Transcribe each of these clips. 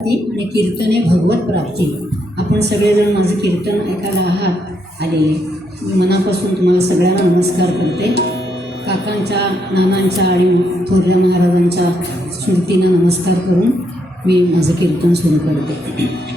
आणि कीर्तने भगवत प्राप्ती. आपण सगळेजण माझं कीर्तन ऐकायला आहात आलेले. मी मनापासून तुम्हाला सगळ्यांना नमस्कार करते. काकांच्या, नानांच्या आणि थोरल्या महाराजांच्या स्मृतींना नमस्कार करून मी माझं कीर्तन सुरू करते.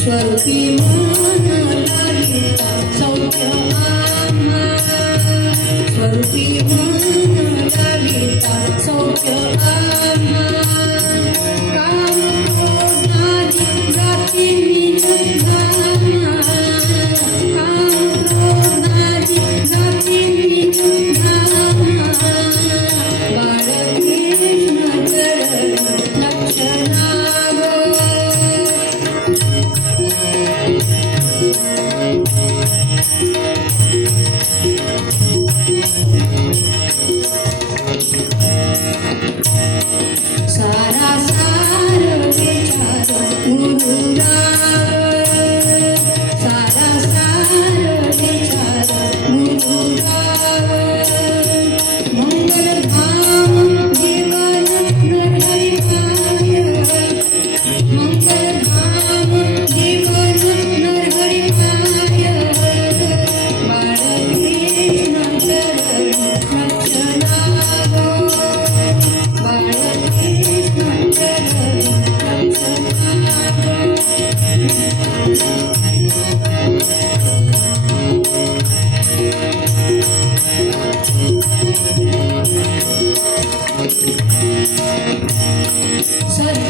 स्वरूपी मन लागिता सौख्य आम्हा, स्वरूपी मन लागिता सौख्य आम्हा, काम क्रोधादि जाती निघामा, काम क्रोधादि जाती निघामा, बाळकृष्ण चरण लक्ष लागो. सारा सार विचार मुरुराव, सारा सार विचार मुरुराव, मंगलधाम जीवन नरहरिकाय, मंगलधाम जीवन नरहरिकाय, बाळकृष्ण चरण लक्ष लागो, बाळकृष्ण चरण लक्ष लागो.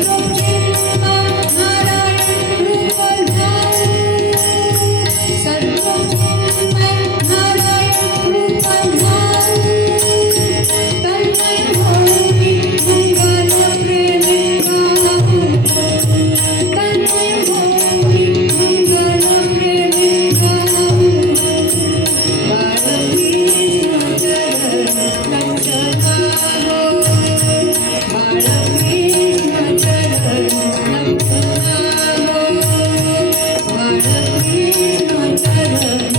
सद्गुरुचिन्मय नारायण रूप धाम, सद्गुरुचिन्मय नारायण रूप धाम, तन्मय होई मंगल प्रेमे गावो, तन्मय होई मंगल प्रेमे गावो, बाळकृष्ण चरण लक्ष लागो, बाळकृष्ण चरण लक्ष लागो, बाळकृष्ण चरण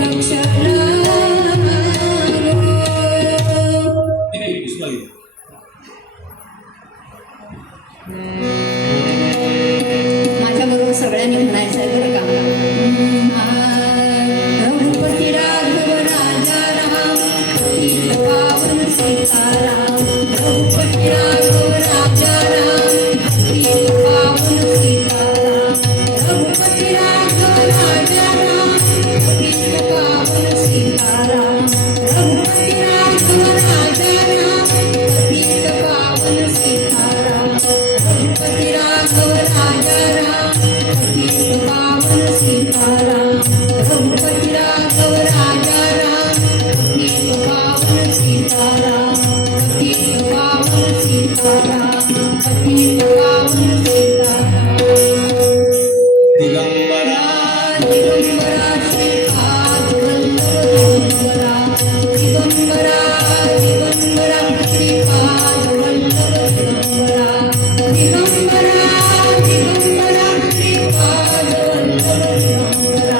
लक्ष लागो. माझ्याबरोबर सगळ्यांनी म्हणायचं आहे बरं का. रघुपती राघव राजा राम, पतित पावन सीताराम, रघुपती राघव राजा राम, पतित पावन सीताराम, रघुपती राघव राजा राम, पतित पावन सीताराम, रघुपती राघव राजा राम, पतित पावन सीताराम, रघुपती राघव राजा राम, पतित पावन सीताराम, रघुपती राघव राजा राम, पतित पावन सीताराम, पतित पावन सीताराम, पतित पावन सीताराम. दिगंबरा दिगंबरा श्रीपाद वल्लभ दिगंबरा, दिगंबरा श्रीपाद वल्लभ दिगंबरा, दिगंबरा दिगंबरा श्रीपाद वल्लभ दिगंबरा,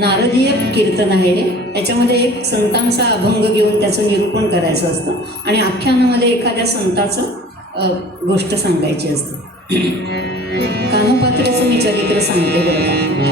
नारदीय कीर्तन आहे. याच्यामध्ये एक संतांचा अभंग घेऊन त्याचं निरूपण करायचं असतं आणि आख्यानामध्ये एखाद्या संताचं गोष्ट सांगायची असते. कानोपात्रेचं मी चरित्र सांगते बरं का.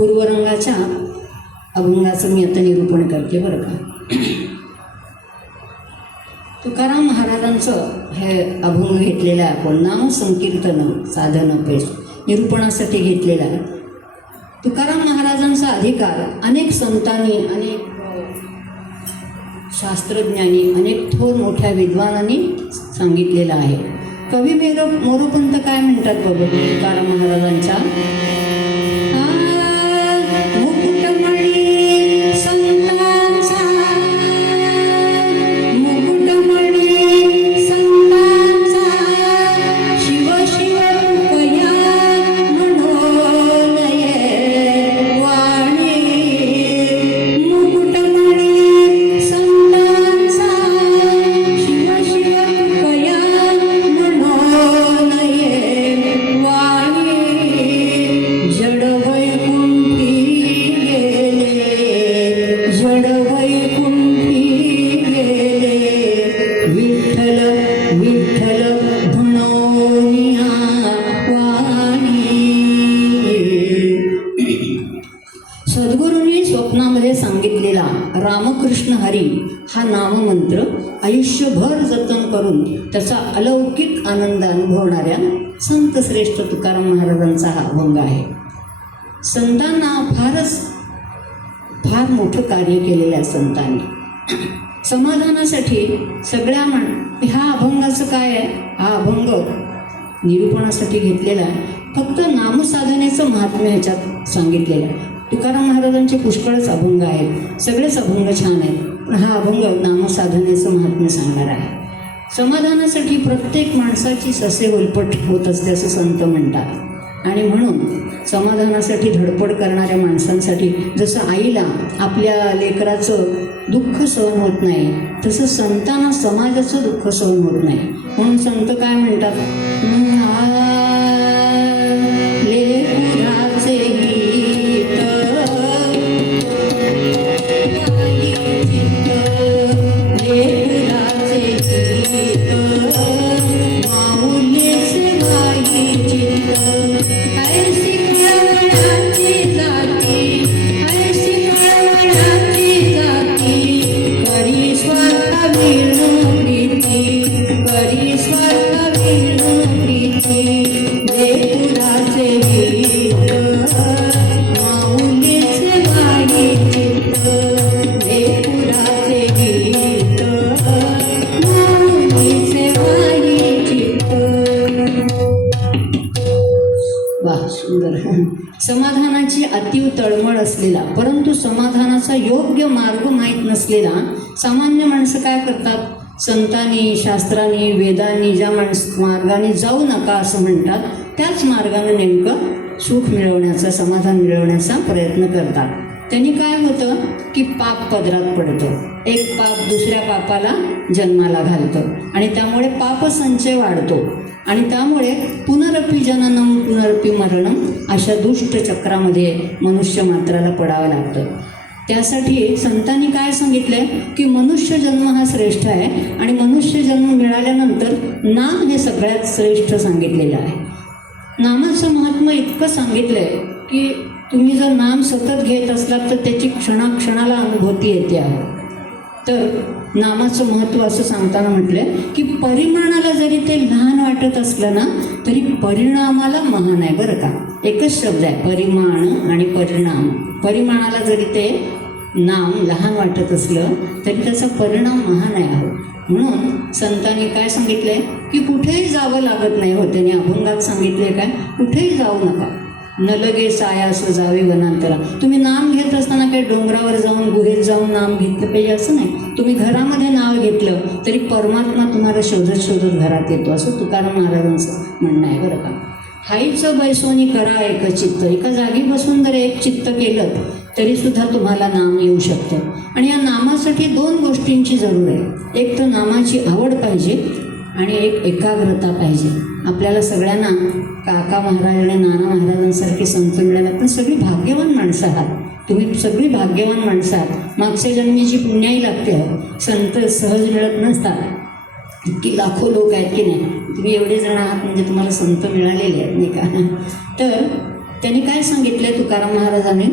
पूर्वरंगाच्या अभंगाचं मी आता निरूपण करते बरं का. तुकाराम महाराजांचं हे अभंग घेतलेलं आहे आपण, नाम संकीर्तन साधन पेश निरूपणासाठी घेतलेलं आहे. तुकाराम महाराजांचा अधिकार अनेक संतांनी, अनेक शास्त्रज्ञांनी, अनेक थोर मोठ्या विद्वानांनी सांगितलेला आहे. कवी मोरोपंत काय म्हणतात बाबा तुकाराम महाराजांच्या, मुकुटमणी संतांचा, मुकुटमणी संतांचा, शिव शिव कृपया मनोनये वाणी, मुकुटमणी संतांचा, शिव शिव कृपया मनोनये वाणी, जड वैकुंठी गेले, जड वैकुंठी गेले, विठ्ठल विठ्ठल म्हणोनिया वाणी. सद्गुरूंनी स्वप्नामध्ये सांगितलेला रामकृष्ण हरी हा नाममंत्र आयुष्यभर जतन करून त्याचा अलौकिक आनंद अनुभवणाऱ्या संत श्रेष्ठ तुकाराम महाराजांचा हा अभंग आहे. संतांना फार मोठं कार्य केलेलं आहे संतांनी. समाधानासाठी सगळ्या ह्या अभंगाचं काय आहे, हा अभंग निरूपणासाठी घेतलेला आहे. फक्त नामसाधनेचं महात्म्य ह्याच्यात सांगितलेलं आहे. तुकाराम महाराजांचे पुष्कळच अभंग आहेत, सगळेच अभंग छान आहेत, पण हा अभंग नामसाधनेचं महात्म्य सांगणार आहे. समाधानासाठी प्रत्येक माणसाची ससे होलपट होत असते असं संत म्हणतात. आणि म्हणून समाधानासाठी धडपड करणाऱ्या माणसांसाठी जसं आईला आपल्या लेकराचं दुःख सहन होत नाही, तसं संतांना समाजाचं दुःख सहन होत नाही. म्हणून संत काय म्हणतात, लेकराचे गीत लेकराचे गीत माऊलीचे गाई चित्त, ऐशी कळवळाची जाती, ऐशी कळवळाची जाती, करी स्वार्थ मिळून प्रीती, करी स्वार्थ मिळून प्रीती, लेकराचे गीत माऊलीचे गाई चित्त, लेकराचे गीत माऊलीचे गाई चित्त. वाह, सुंदर. समाधानाची अतीव तळमळ असलेला परंतु समाधानाचा योग्य मार्ग माहीत नसलेला सामान्य माणसं काय करतात, संतांनी, शास्त्रांनी, वेदांनी ज्या मार्गाने जाऊ नका असं म्हणतात, त्याच मार्गाने नेमकं सुख मिळवण्याचा, समाधान मिळवण्याचा प्रयत्न करतात. त्यांनी काय होतं की पाप पदरात पडतं, एक पाप दुसऱ्या पापाला जन्माला घालतं आणि त्यामुळे पापसंचय वाढतो आणि त्यामुळे पुनरपी जननम पुनरपी मरणम अशा दुष्ट चक्रामध्ये मनुष्य मात्राला पडावं लागतं. त्यासाठी संतांनी काय सांगितलंय की मनुष्य जन्म हा श्रेष्ठ आहे आणि मनुष्य जन्म मिळाल्यानंतर नाम हे सगळ्यात श्रेष्ठ सांगितलेलं आहे. नामाचं महात्म्य इतकं सांगितलंय की तुम्ही जर नाम सतत घेत असलात तर त्याची क्षणाक्षणाला अनुभूती येते आहे. तर नामाचं महत्त्व असं सांगताना म्हटलं की परिमाणाला जरी ते लहान वाटत असलं ना तरी परिणामाला महान आहे बरं का. एकच शब्द आहे, परिमाण आणि परिणाम. परिमाणाला जरी ते नाम लहान वाटत असलं तरी त्याचा परिणाम महान आहे आहो. म्हणून संतांनी काय सांगितलं आहे की कुठेही जावं लागत नाही हो. त्यांनी अभंगात सांगितले काय, कुठेही जाऊ नका. न लगे सायास जावे वनांतरा. तुम्ही नाम घेत असताना काही डोंगरावर जाऊन गुहेत जाऊन नाम घेतलं पाहिजे असं नाही. तुम्ही घरामध्ये नाव घेतलं तरी परमात्मा तुम्हाला शोधत शोधत घरात येतो असं तुकाराम महाराजांचं म्हणणं आहे बरं का. हाईचं बैसोनी करा एक चित्त. एका जागी बसून जर एक चित्त केलं तरीसुद्धा तुम्हाला नाम येऊ शकतं. आणि या नामासाठी दोन गोष्टींची जरूर आहे. एक तर नामाची आवड पाहिजे आणि एक एकाग्रता पाहिजे. आपल्याला सगळ्यांना काका महाराज आणि नाना महाराजांसारखे संत मिळाले, पण सगळी भाग्यवान माणसं आहात. तुम्ही सगळी भाग्यवान माणसं आहात. मागच्या जन्मीची पुण्याई लागते. संत सहज मिळत नसतात. इतकी लाखो लोक आहेत की नाही. तुम्ही एवढे जण आहात म्हणजे तुम्हाला संत मिळालेले आहेत नाही का. तर त्यांनी काय सांगितलंय तुकाराम महाराजांनी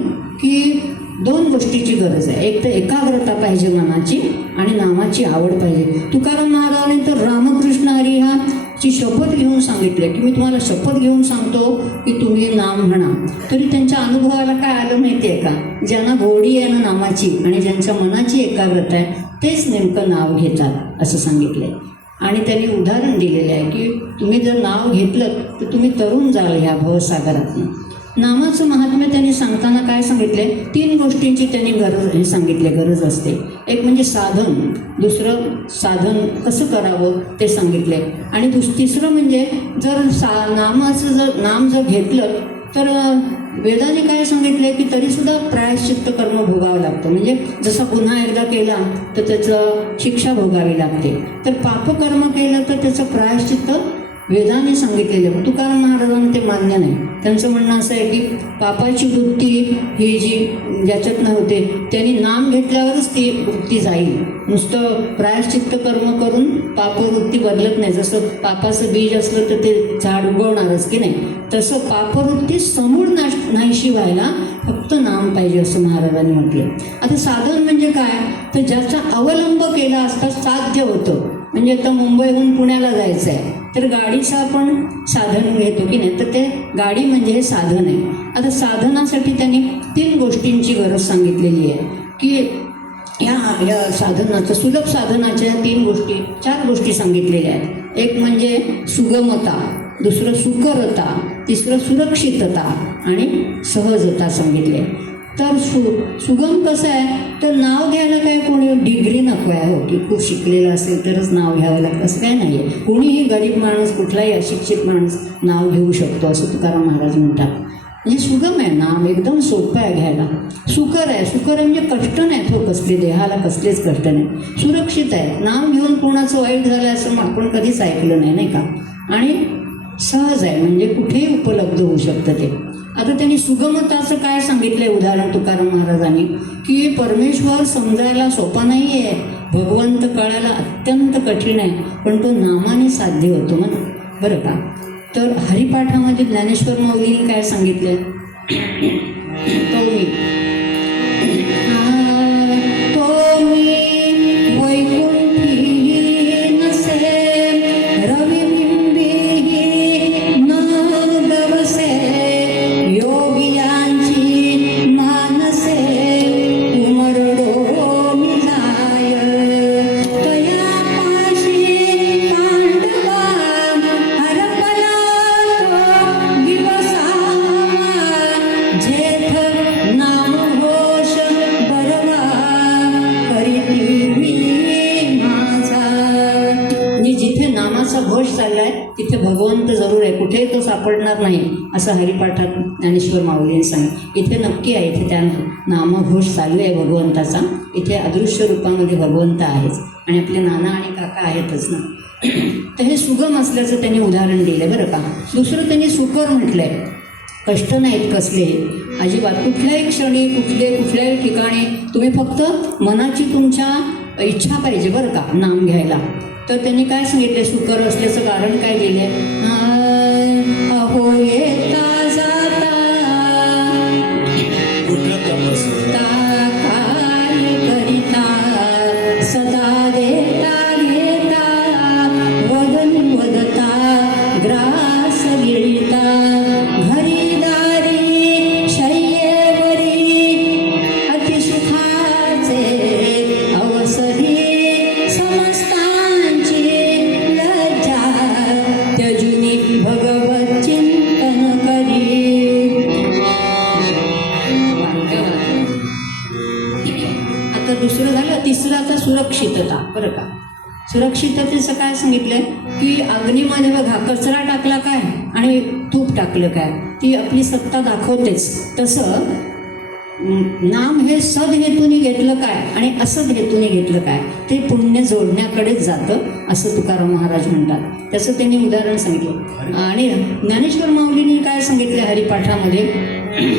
की 2 गोष्टीची गरज आहे. एक तर एकाग्रता पाहिजे मनाची आणि नामाची आवड पाहिजे. तुकाराम महाराजांनी तर रामकृष्ण हरी हा ची शपथ घेऊन सांगितले की मी तुम्हाला शपथ घेऊन सांगतो की तुम्ही नाम म्हणा. तरी त्यांच्या अनुभवाला काय आलं माहिती आहे का, ज्यांना गोडी आहे ना नामाची आणि ज्यांच्या मनाची एकाग्रता आहे तेच नेमकं नाव घेतात असं सांगितलंय. आणि त्यांनी उदाहरण दिलेलं आहे की तुम्ही जर नाव घेतलं तर तुम्ही तरुण जाल ह्या भवसागरातून. नामाचं महात्म्य त्यांनी सांगताना काय सांगितले, 3 गोष्टींची त्यांनी गरज असते. एक म्हणजे साधन, दुसरं साधन कसं करावं ते सांगितले, आणि तिसरं म्हणजे जर नाम जर घेतलं तर वेदाने काय सांगितले की तरीसुद्धा प्रायश्चित्त कर्म भोगावं लागतं. म्हणजे जसा गुन्हा एकदा केला तर त्याचं शिक्षा भोगावी लागते, तर पापकर्म केलं तर त्याचं प्रायश्चित्त वेदाने सांगितलेलं. तुकाराम महाराजांना ते मान्य नाही. त्यांचं म्हणणं असं आहे की पापाची वृत्ती ही जी ज्याच्यातनं होते त्यांनी नाम घेतल्यावरच ती वृत्ती जाईल. नुसतं प्रायश्चित्त कर्म करून पापवृत्ती बदलत नाही. जसं पापाचं बीज असलं तर ते झाड उगवणारच की नाही, तसं पापवृत्ती समूळ नाहीशी व्हायला फक्त नाम पाहिजे असं महाराजांनी म्हटले. आता साधन म्हणजे काय, तर ज्याचा अवलंब केला असता साध्य होतं. म्हणजे आता मुंबईहून पुण्याला जायचं आहे तर गाडीचं आपण साधन घेतो की नाही, तर ते गाडी म्हणजे हे साधन आहे. आता साधनासाठी त्यांनी 3 गोष्टींची गरज सांगितलेली आहे की या साधनाचं सुलभ साधनाच्या 4 गोष्टी सांगितलेल्या आहेत. एक म्हणजे सुगमता, दुसरं सुकरता, तिसरं सुरक्षितता आणि सहजता सांगितले. तर सुगम कसं आहे, तर नाव घ्यायला काय कोणी डिग्री नको आहे हो की खूप शिकलेलं असेल तरच नाव घ्यावं लागतं असं काय नाही आहे. कोणीही गरीब माणूस, कुठलाही अशिक्षित माणूस नाव घेऊ शकतो असं तुकाराम महाराज म्हणतात. म्हणजे सुगम आहे नाम, एकदम सोपं आहे घ्यायला. सुकर आहे म्हणजे कष्ट नाहीत हो कसले, देहाला कसलेच कष्ट नाही. सुरक्षित आहे, नाम घेऊन कोणाचं वाईट झालं असं आपण कधीच ऐकलं नाही, नाही का. आणि सहज आहे म्हणजे कुठेही उपलब्ध होऊ शकतं ते. आता त्यांनी सुगमताचं काय सांगितलंय उदाहरण तुकाराम महाराजांनी की परमेश्वर समजायला सोपा नाही आहे, भगवंत कळायला अत्यंत कठीण आहे, पण तो नामाने साध्य होतो म्हणा, बरं का. तर हरिपाठामध्ये ज्ञानेश्वर माऊलीने काय सांगितलंय, तो मी वैकुंठी नसे रविबिंबी न गवसे योगियांची मानसे उमरडो मी जाय तया पाशी पांडवा हरपला दिवसा जेथ नाम घोष बरवा करीती मी माझा. म्हणजे जिथे नामाचा घोष चाललाय तिथे भगवंत जरूर आहे, कुठेही तो सापडणार नाही असं हरिपाठात ज्ञानेश्वर माऊलीने सांगितलं. इथे नक्की आहे, इथे त्या नामघोष चालू आहे भगवंताचा. इथे अदृश्य रूपामध्ये भगवंत आहेच आणि आपले नाना आणि काका आहेतच ना. तर हे सुगम असल्याचं त्यांनी उदाहरण दिलं, बरं का. दुसरं त्यांनी सुकर म्हटलंय, कष्ट नाहीत कसले अजिबात. कुठल्याही क्षणी कुठल्याही ठिकाणी तुम्ही फक्त मनाची तुमच्या इच्छा पाहिजे, बरं का, नाम घ्यायला. तर त्यांनी काय सांगितले, सुकर असल्याचं कारण काय दिले, अहो येता जाता काय करिता सदा देता घेता वदन वदता ग्रास गिळिता घरीदारी शय्येवरी अतिसुखाचे अवसरी समस्तांची लज्जा त्यजुनी भगवत चिंतन करी. आता दुसरं झालं. तिसरं आता सुरक्षितता, बरं का. सुरक्षिततेचं काय सांगितलंय की अग्नीमध्ये बघा कचरा टाकला काय आणि तूप टाकलं काय, ती आपली सत्ता दाखवतेच. तसं नाम हे सद हेतूने घेतलं काय आणि असद हेतूने घेतलं काय ते पुण्य जोडण्याकडेच जातं असं तुकाराम महाराज म्हणतात. त्याचं त्यांनी उदाहरण सांगितलं. आणि ज्ञानेश्वर माऊलीने काय सांगितलं हरिपाठामध्ये, हरी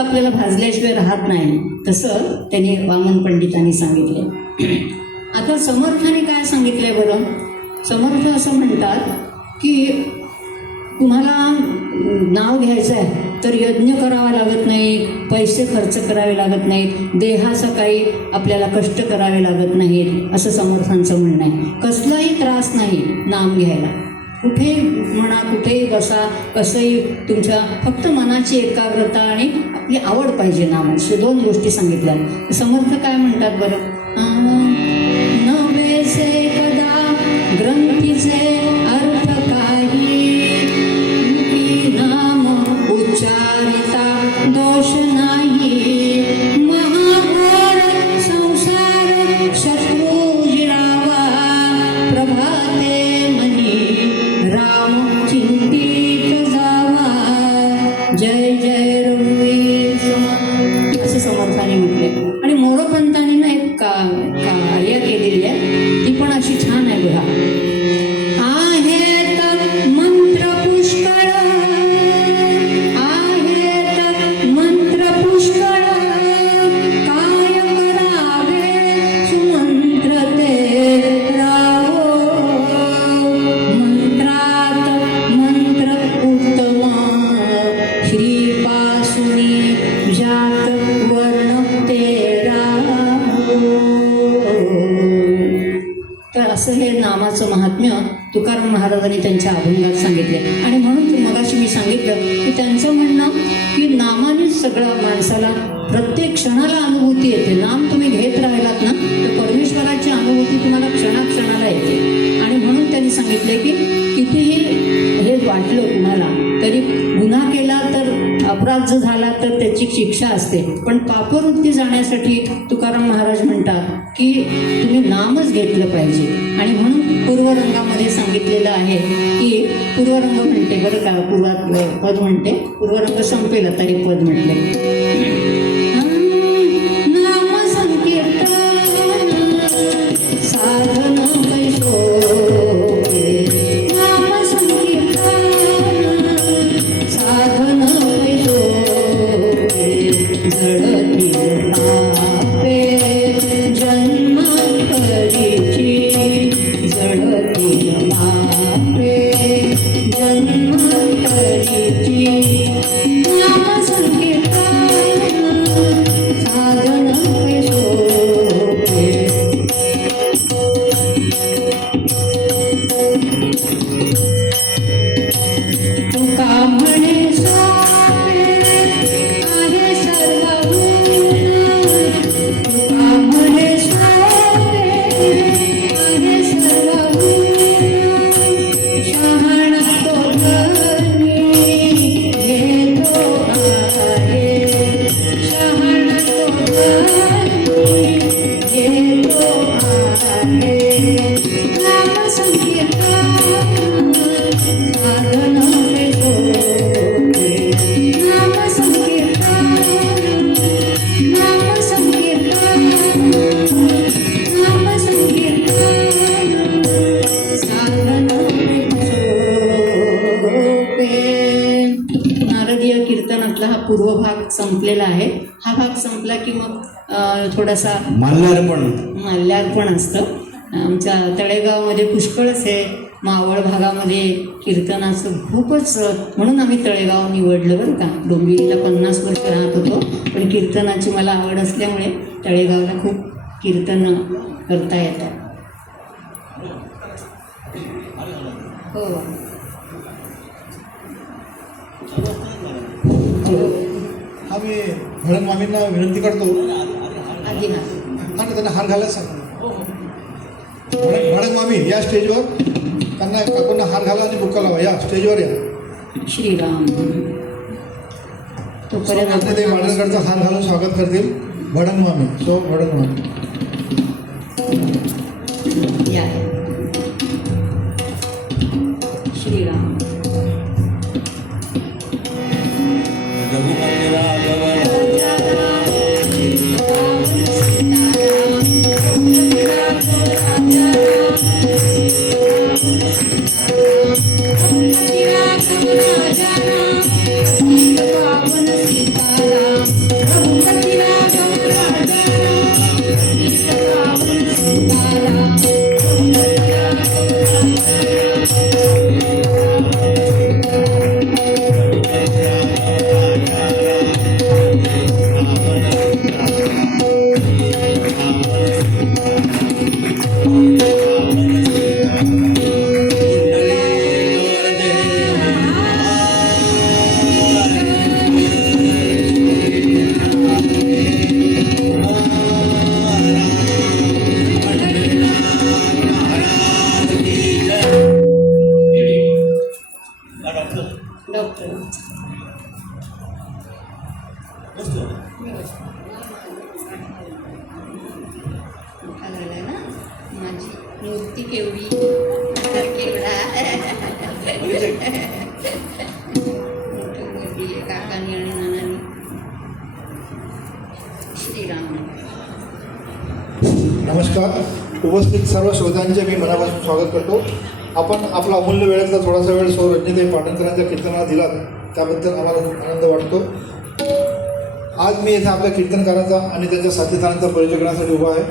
आपल्याला भाजल्याशिवाय राहत नाही, तसं त्यांनी वामन पंडितांनी सांगितले. आता समर्थाने काय सांगितलंय बरं? समर्थ असं म्हणतात की तुम्हाला नाव घ्यायचं आहे तर यज्ञ करावा लागत नाही, पैसे खर्च करावे लागत नाहीत, देहाचा काही आपल्याला कष्ट करावे लागत नाहीत, असं समर्थांचं म्हणणं आहे. कसलाही त्रास नाही नाम घ्यायला. कुठेही म्हणा, कुठेही बसा, कसंही तुमच्या फक्त मनाची एकाग्रता आणि आपली आवड पाहिजे नामाची. 2 गोष्टी सांगितल्या. समर्थ काय म्हणतात बरं? नवेसे कदा ग्रंथीचे अर्थ काही, नाम उच्चारिता दोष नाही, महाघोर संसार शत्रू जिरावा, प्रभाते मनी राम चिंतित जावा, जय जय रघुवीर समर्थ, असं समर्थाने म्हटले. आणि मोरोपंतांनी ना एक कार्य केलेली आहे, ती पण अशी छान आहे बघा. आहेत मंत्र पुष्कळ, आहेत मंत्र पुष्कळ, काय करावे सुमंत्र ते राहो, मंत्रात मंत्र उत्तम, श्रीपासुनी जात वर्ण ते राहो. तर असं हे नामाचं महात्म्य तुकाराम महाराजांनी त्यांच्या अभंगात सांगितले. आणि म्हणून मगाशी मी सांगितलं की त्यांचं म्हणणं की नामानेच सगळं माणसाला प्रत्येक क्षणाला अनुभूती येते. नाम तुम्ही घेत राहिलात ना तर परमेश्वराची अनुभूती तुम्हाला क्षणाक्षणाला येते. आणि म्हणून त्यांनी सांगितले की कितीही हे वाटलं तुम्हाला तरी गुन्हा केला तर, अपराध जर झाला तर त्याची शिक्षा असते, पण पापवृत्ती जाण्यासाठी तुकाराम महाराज म्हणतात की तुम्ही नामच घेतलं पाहिजे. आणि म्हणून पूर्वरंगामध्ये सांगितलेलं आहे की पूर्वरंग म्हणते बरं का, पूर्वात पद म्हणते, पूर्वरंग संपेल आता हे पद म्हटले. नाम संकीर्तन साधन पैसोपे, नाम संकीर्तन साधन पैसोपे, जडतील पापे जन्मांतरीची, जडतील पापे जन्मांतरीची, नाम संकीर्तन साधन पैसोपे. तुका म्हणे सोपे आहे सर्व गुण, तुका म्हणे सोपे आहे सर्व गुण, शहाणा तो धनी घेतो आहे, शहाणा तो धनी घेतो आहे, नाम संकीर्तन साधन पैसोपे, नाम संकीर्तन, नाम संकीर्तन, नाम संकीर्तन साधन पैसोपे. नारदीय कीर्तनातला हा पूर्व भाग संपलेला आहे. हा भाग संपला की मग थोडासा माल्यार्पण असतं. आमच्या तळेगावमध्ये पुष्कळच आहे, मावळ भागामध्ये कीर्तनाचं खूपच, म्हणून आम्ही तळेगाव निवडलं बरं का. डोंबिवलीला 50 वर्ष राहत होतो, पण कीर्तनाची मला आवड असल्यामुळे तळेगावला खूप कीर्तन करता येतात. हो आम्ही भडंग मामींना विनंती करतो आधी ना हा ना, त्यांना हार घालायला सांग. भडंग मामी या स्टेजवर, त्यांना काकूंना हार घाला आणि बुक्का लावा, या स्टेजवर या. श्रीराम. तोपर्यंत ते वाडणगडचा हार घालून स्वागत करतील भडंग मामी. सो भडंग मामी या. श्रीराम. सीताराम डॉक्टर मोठा झालाय ना माझी मूर्ती केवढी तर केवढा मोठी मूर्ती आहे काकांनी आणि नानांनी. श्रीराम. नमस्कार. उपस्थित सर्व श्रोत्यांचे मी मनापासून स्वागत करतो. आपण आपला अमूल्य वेळेतला थोडासा वेळ सौ रजनीताई पाटणकरांच्या कीर्तनाला दिलात त्याबद्दल आम्हाला खूप आनंद वाटतो. आज मी इथे आपल्या कीर्तनकाराचा आणि त्याच्या साथीदारांचा परिचय करण्यासाठी उभा आहे.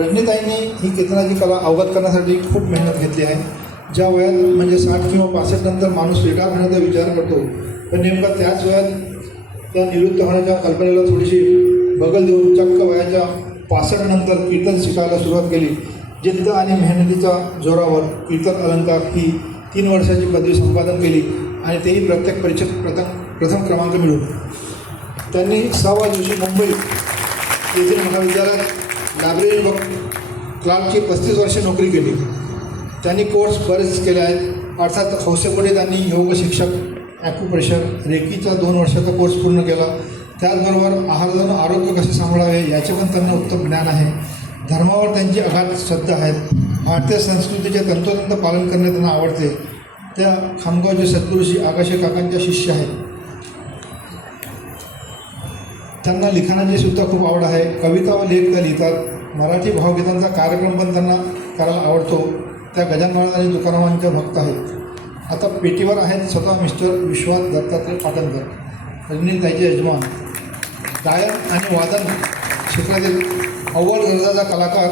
रजनीताईंनी ही कीर्तनाची कला अवगत करण्यासाठी खूप मेहनत घेतली आहे. ज्या वयात म्हणजे 60 किंवा 65 नंतर माणूस रिटायर होण्याचा विचार करतो, पण नेमका त्याच वयात त्या निवृत्त होण्याच्या कल्पनेला थोडीशी बगल देऊन चक्क वयाच्या 65 नंतर कीर्तन शिकायला सुरुवात केली. जिद्द आणि मेहनतीच्या जोरावर कीर्तन अलंकार ही 3 वर्षाची पदवी संपादन केली आणि तेही प्रत्येक परीक्षेत प्रथम क्रमांक मिळवून. त्यांनी 6व्या दिवशी मुंबई येथील महाविद्यालयात लायब्ररी क्लार्कची 35 वर्षे नोकरी केली. त्यांनी कोर्स बरेच केले आहेत. अर्थात हौसेपोटी त्यांनी योग शिक्षक, ॲक्युप्रेशर, रेकीचा 2 वर्षाचा कोर्स पूर्ण केला. त्याचबरोबर आहारानं आरोग्य कसे सांभाळावे याचे पण त्यांना उत्तम ज्ञान आहे. धर्मावर त्यांची अगाध श्रद्धा आहे. भारतीय संस्कृतीचे तंतोतंत पालन करणे त्यांना आवडते. त्या खामगावचे सद्गुरूशी आकाशे काकांच्या शिष्य आहेत. त्यांना लिखाणाची सुद्धा खूप आवड आहे. कविता व लेख त्या लिहितात. मराठी भावगीतांचा कार्यक्रम पण त्यांना करायला आवडतो. त्या गजानन महाराज आणि तुकारामांच्या भक्त आहेत. आता पेटीवर आहेत स्वतः मिस्टर विश्वास दत्तात्रय पाटणकर, रजनीताईचे यजमान. गायन आणि वादन क्षेत्रातील अव्वल दर्जाचा कलाकार.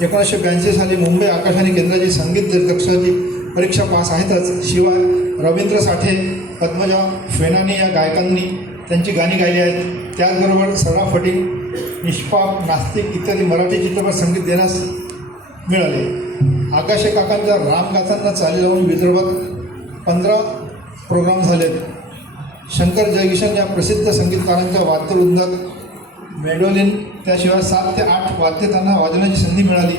1982 साली मुंबई आकाशवाणी केंद्राची संगीत दिग्दर्शकाची परीक्षा पास आहेतच. शिवाय रवींद्र साठे, पद्मजा, फेनानी या गायकांनी त्यांची गाणी गायली आहेत. त्याचबरोबर सरा फटिंग, निष्पाप, नास्तिक इत्यादी मराठी चित्रपट संगीत देण्यास मिळाले. आकाशे काकांच्या रामगाथांना चाली लावून विदर्भात 15 प्रोग्राम झालेत. शंकर जयकिशन या प्रसिद्ध संगीतकारांच्या वाद्यवृंदात मेडोलिन, त्याशिवाय 7 ते 8 वाद्य त्यांना वाजवण्याची संधी मिळाली.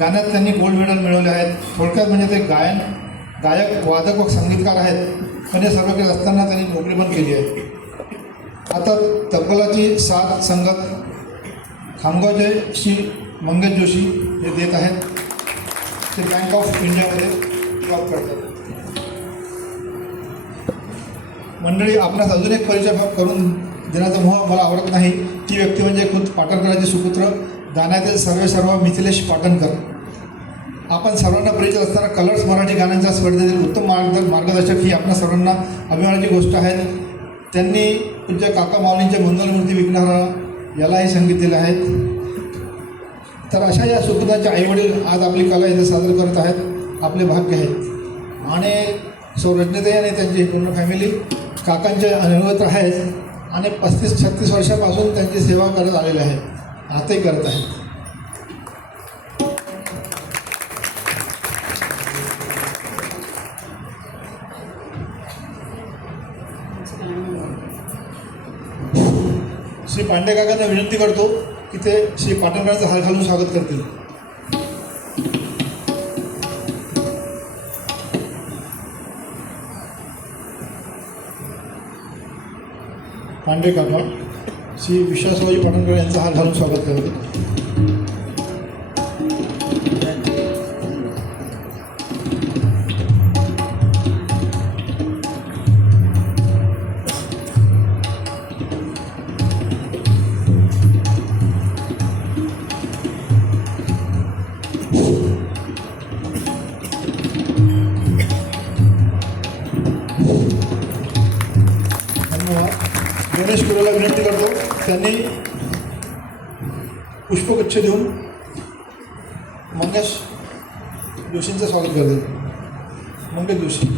गाण्यात त्यांनी गोल्ड मेडल मिळवले आहेत. थोडक्यात म्हणजे ते गायक, वादक व संगीतकार आहेत. पण हे सर्व करत असताना त्यांनी नोकरी पण केली आहे. आता तबलाची साथ संगत खामगावचे श्री मंगेश जोशी हे देत आहेत. ते बँक ऑफ इंडियामध्ये जॉब करतात. मंडळी, आपणास अजून एक परिचय करून देण्याचा मोह मला आवडत नाही. ती व्यक्ती म्हणजे खुद पाटणकरांचे सुपुत्र, गाण्यातील सर्व मिथिलेश पाटणकर. आपण सर्वांना परिचित असताना कलर्स मराठी गाण्यांच्या स्पर्धेतील उत्तम मार्गदर्शक ही आपल्या सर्वांना अभिमानाची गोष्ट आहे. त्यांनी तुमच्या काका माऊलींच्या मंगलमूर्ती विघ्नहरा यालाही संगीत दिले आहेत. तर अशा या सुपुत्राचे आईवडील आज आपली कला इथे सादर करत आहेत. आपले भाग्य आहेत. आणि सौ रजनीताई आणि त्यांची पूर्ण फॅमिली काकांचे अनुभवत आहेत आणि 35-36 वर्षापासून त्यांची सेवा करत आलेले आहेत. आताही करत आहेत. श्री पांडे काकांना विनंती करतो की ते श्री पाटणकरांचा हार घालून स्वागत करतील. पांडे काका श्री विश्वासरावजी पाटणकर यांचा हार घालून स्वागत करतील. गणेश कुरेला विनंती करतो त्यांनी पुष्पगुच्छ देऊन मंगेश जोशींचं स्वागत करतील. मंगेश जोशी.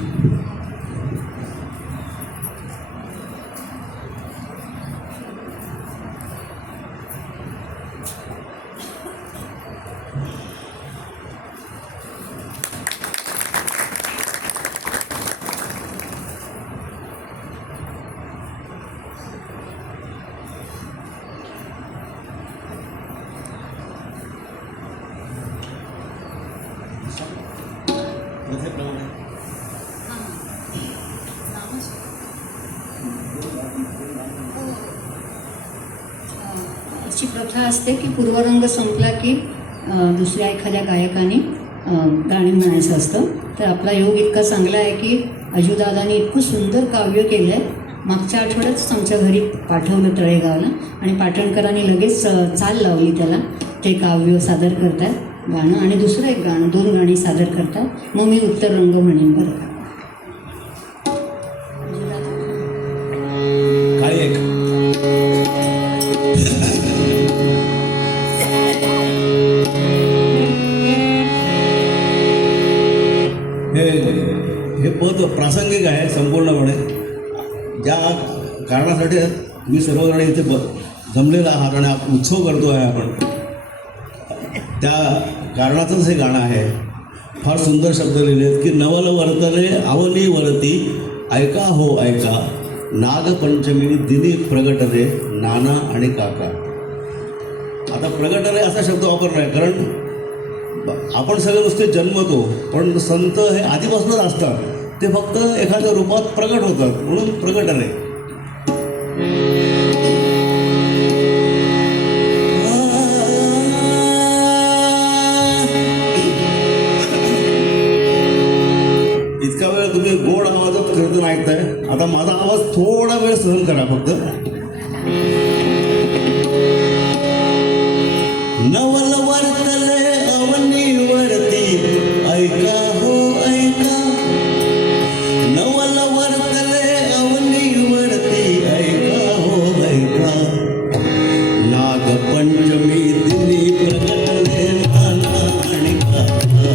अशी प्रथा असते की पूर्वरंग संपला की दुसऱ्या एखाद्या गायकाने गाणे म्हणायचं असतं. तर आपला योग इतका चांगला आहे की अजुदादांनी इतकं सुंदर काव्य केलं आहे. मागच्या आठवड्यातच आमच्या घरी पाठवलं तळेगावला आणि पाटणकरांनी लगेच चाल लावली त्याला. ते काव्य सादर करतात गाणं आणि दुसरं एक गाणं, 2 गाणी सादर करतात. मग मी उत्तर रंग म्हणेन बरं का. काही एक हे पद प्रासंगिक आहे संपूर्णपणे. ज्या कारणासाठी मी सर्वजण इथे जमलेला आहात आणि उत्सव करतो आहे आपण, त्या कारणाचंच हे गाणं आहे. फार सुंदर शब्द लिहिले आहेत की नवल वर्तले अवनी वरती ऐका हो ऐका, नागपंचमी दिनी प्रगटले नाना आणि काका. आता प्रगटले असा शब्द वापरला आहे कारण आपण सगळे नुसते जन्मतो, पण संत हे आधीपासूनच असतात. ते फक्त एखाद्या रूपात प्रगट होतात म्हणून प्रगटले. इतका वेळ तुम्ही गोड आवाजात कीर्तन ऐकताय. आता माझा आवाज थोडा वेळ सहन करा फक्त. नवल वर्तले अवनी वरती ऐका हो ऐका, नवल वर्तले अवनी वरती ऐका हो ऐका, नागपंचमी दिनी प्रगटले नाना आणि काका,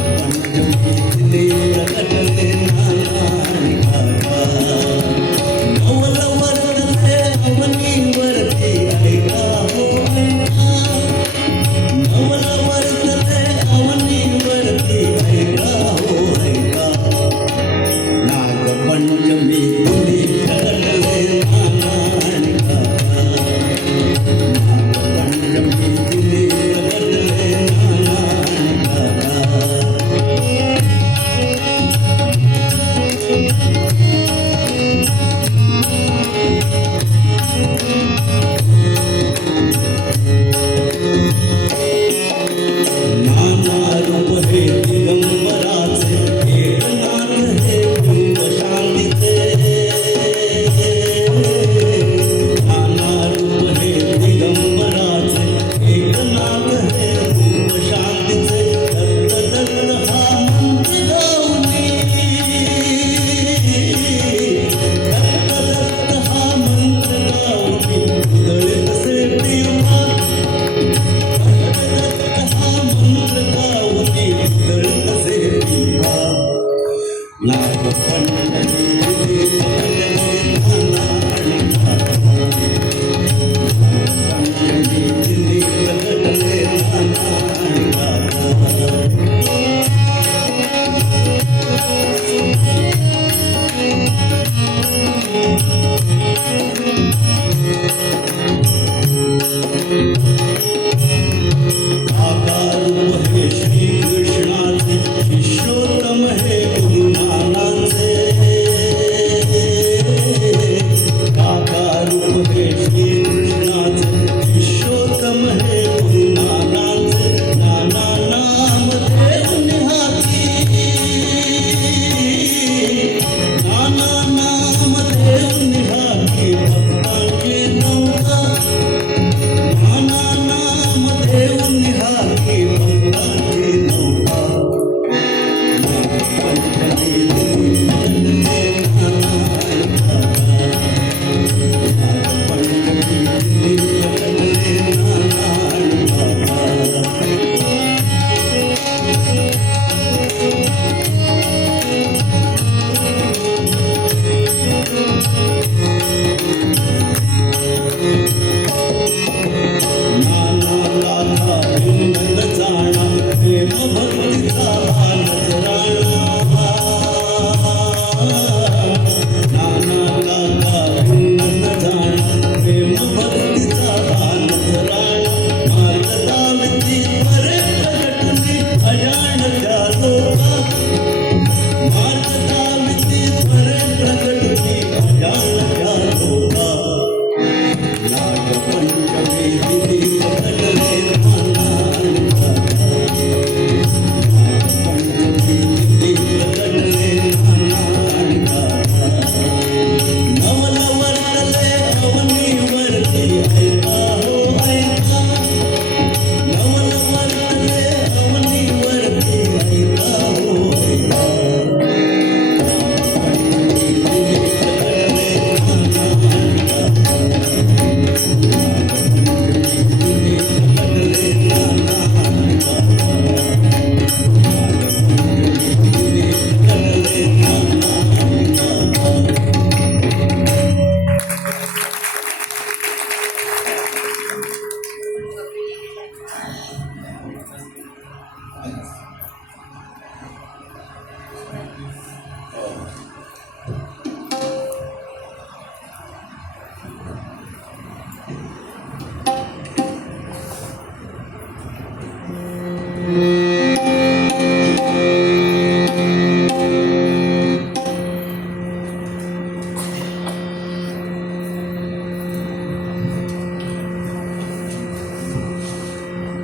नागपंचमी दिनी प्रगटले नाना आणि काका, नवल वर्तले अवनी वरती ऐका हो ऐका, नवल वर्तले अवनी वरती ऐका हो ऐका, नागपंचमी दिनी प्रगटले नाना आणि काका, नागपंचमी दिनी प्रगटले नाना आणि काका. नाना रूप हे दिगंबराचे, एकनाथ हे बिंब शांतीचे. नाना रूप हे दिगंबराचे, एकनाथ हे बिंब शांतीचे. दत्त दत्त हा मंत्र गाऊनी, दत्त दत्त हा मंत्र गाऊनी, उदळे कसे टिवा, हा मंत्र गाऊनी उदळे कसे टिवा, नागपंचमी दिनी प्रगटले नाना आणि काका, नागपंचमी दिनी प्रगटले नाना आणि काका. आकारूप हे श्रीकृष्णाचे, शिष्योत्तम हे गुरुनानाचे. आकारूप हे श्रीकृष्णाचे, शिष्योत्तम हे गुरुनानाचे. नाना नाम देऊन हाती, नाना नाम देऊन हाती, भक्तांची नौका, नाना नाम देऊन हाती, भक्तांची नौका. नागपंचमी दिनी प्रगटले नाना आणि काका, नागपंचमी दिनी प्रगटले नाना आणि काका. नाना लाथा हिंद जाणा, प्रेम भक्तीचा हा नजराणा.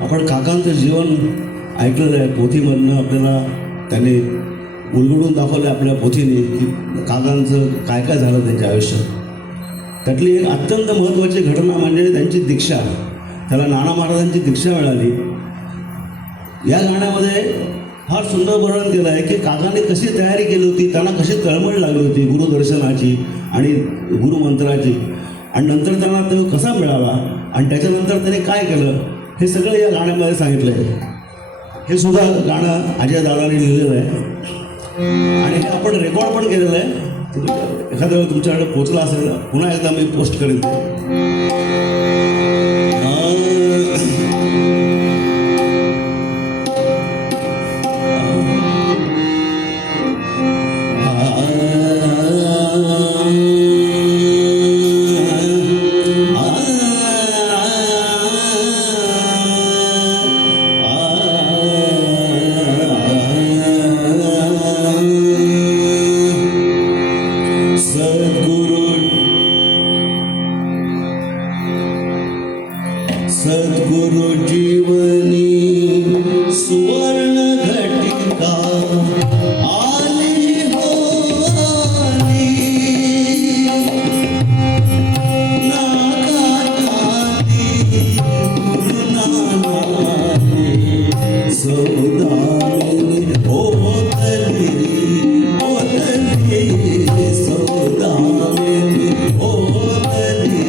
आपण काकांचं जीवन ऐकलेलं आहे पोथीमधनं. आपल्याला त्यांनी उलगडून दाखवलं आपल्या पोथीने की काकांचं काय काय झालं त्यांच्या आयुष्यात. त्यातली एक अत्यंत महत्त्वाची घटना म्हणजे त्यांची दीक्षा. त्याला नाना महाराजांची दीक्षा मिळाली. या गाण्यामध्ये फार सुंदर वर्णन केलं आहे की काकांनी कशी तयारी केली होती, त्यांना कशी तळमळ लागली होती गुरुदर्शनाची आणि गुरुमंत्राची, आणि नंतर त्यांना तो कसा मिळाला आणि त्याच्यानंतर त्यांनी काय केलं हे सगळं या गाण्यामध्ये सांगितलं आहे. हे सुद्धा गाणं अजय दादांनी लिहिलेलं आहे आणि हे आपण रेकॉर्ड पण केलेलं आहे. एखाद्या वेळी तुमच्याकडे पोचला असेल पुन्हा एकदा मी पोस्ट करेन सद्गुरु जीवनी सुवर्ण घटिका आली हो आली, नाकाती गुरुनानाने सौदामिनी ओतली ओतली, सौदामिनी ओतली.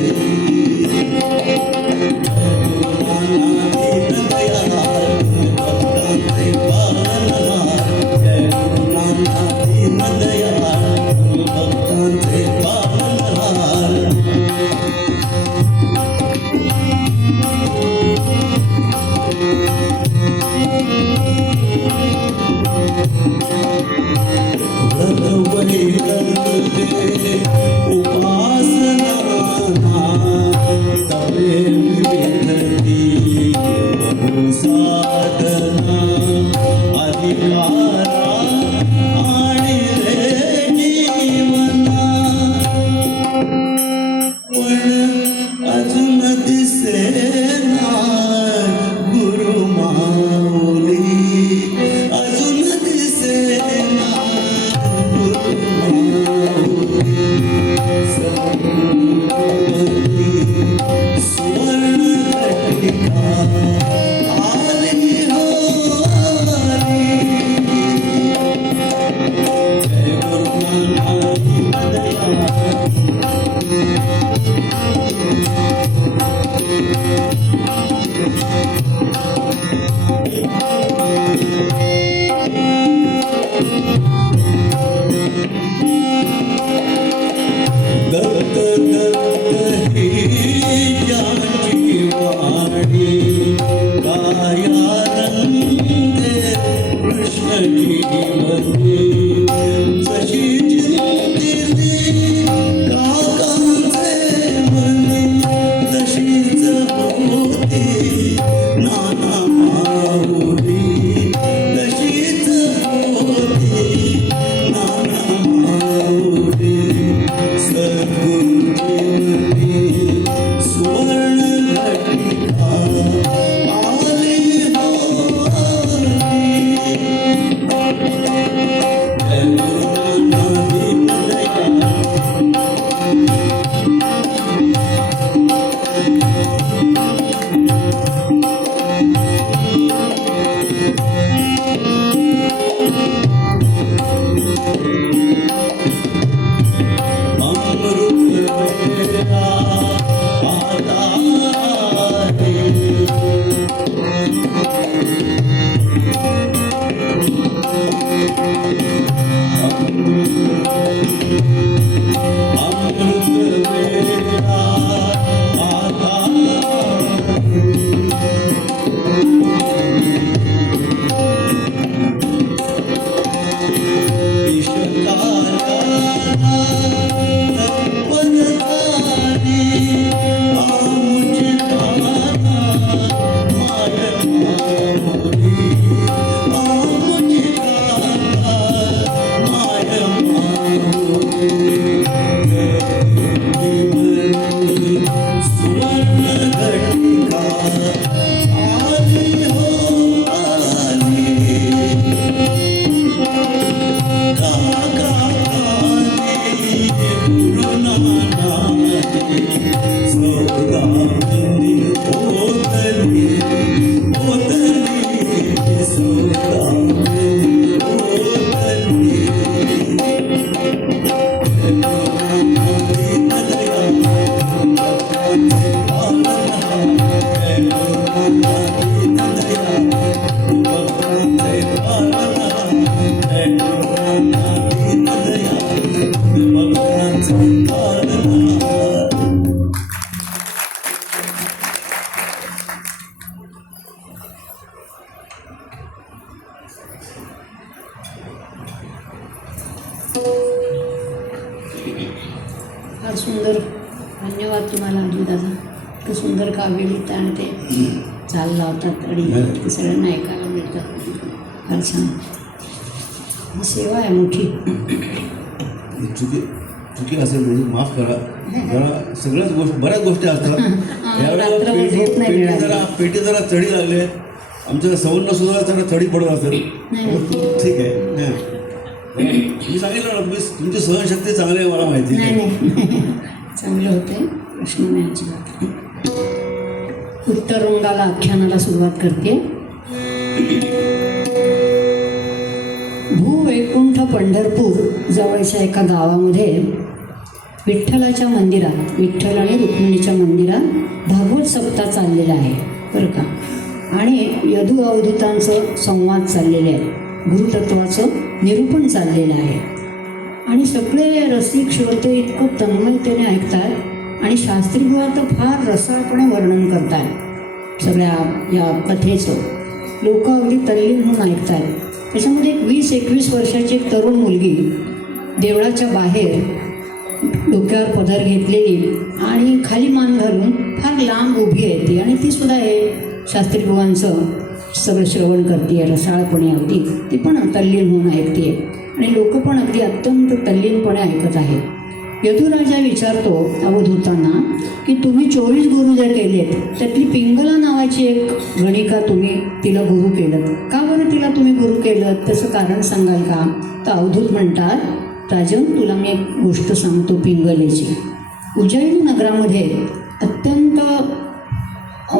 फार सुंदर. धन्यवाद तुम्हाला अजितदादा. इतकं सुंदर काव्य लिहिता आणि ते चाल लावतात आणि ते सगळ्यांना ऐकायला मिळतात. फार छान. ही सेवा आहे मोठी. चुकी असेल म्हणजे माफ करा. जरा सगळ्याच गोष्टी बऱ्याच गोष्टी असतात. यावेळेला पेटी जरा चढी लागले. आमच्या सवर्ण सुद्धा जरा चढी पडत असेल. ठीक आहे. मी सांगितलं ना तुम्ही तुमची सहनशक्ती चांगली आहे मला माहिती आहे. नाही चांगलं होतंय. प्रश्न नाही अजिबात. उत्तरंगाला आख्यानाला सुरुवात करते. भूवैकुंठ पंढरपूर जवळच्या एका गावामध्ये विठ्ठलाच्या मंदिरात, विठ्ठल आणि रुक्मिणीच्या मंदिरात भागवत सप्ताह चाललेला आहे बरं का. आणि यदू अवधूतांचं संवाद चाललेले आहे. गुरुतत्वाचं निरूपण चाललेलं आहे. आणि सगळे रसिक श्रोते इतकं तन्मयतेने ऐकतात आणि शास्त्री बुवा तर फार रसाळपणे वर्णन करतात सगळ्या या कथेचं. लोक अगदी तल्लीन होऊन ऐकतात. त्याच्यामध्ये एक 20-21 वर्षाची एक तरुण मुलगी देवळाच्या बाहेर डोक्यावर पदर घेतलेली आणि खाली मान घालून फार लांब उभी आहे ती. आणि ती सुद्धा हे शास्त्री बुवांचं सगळं श्रवण करते आहे रसाळपणे अगदी. ती पण तल्लीन होऊन ऐकते आणि लोक पण अगदी अत्यंत तल्लीनपणे ऐकत आहेत. यदुराजा विचारतो अवधूतांना की तुम्ही 24 गुरु जर केलेत त्यातली पिंगला नावाची एक गणिका तुम्ही तिला गुरु केलं. का बरं तिला तुम्ही गुरु केलं त्याचं कारण सांगाल का. तर अवधूत म्हणतात राजन तुला मी एक गोष्ट सांगतो पिंगलेची. उज्जैन नगरामध्ये अत्यंत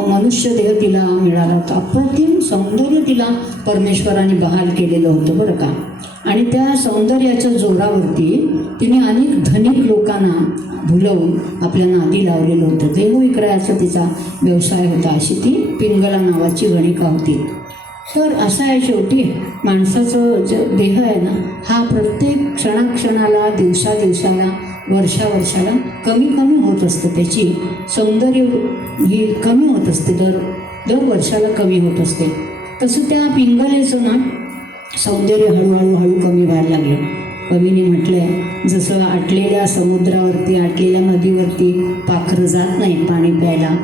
मनुष्यदेह तिला मिळाला होता. अप्रतिम सौंदर्य तिला परमेश्वराने बहाल केलेलं होतं बरं का. आणि त्या सौंदर्याच्या जोरावरती तिने अनेक धनिक लोकांना भुलवून आपल्या नादी लावलेलं होतं. देहविक्रयाचा तिचा व्यवसाय होता. अशी ती पिंगला नावाची गणिका होती. तर असं आहे शेवटी माणसाचं जे देह आहे ना हा प्रत्येक क्षणाक्षणाला दिवसाला वर्षाला कमी होत असतं. त्याची सौंदर्य ही कमी होत असते. दर वर्षाला कमी होत असते. तसं त्या पिंगलेचं ना सौंदर्य हळूहळू कमी व्हायला लागलं. कवीने म्हटलं आहे जसं आटलेल्या समुद्रावरती आटलेल्या नदीवरती पाखरं जात नाही पाणी प्यायला.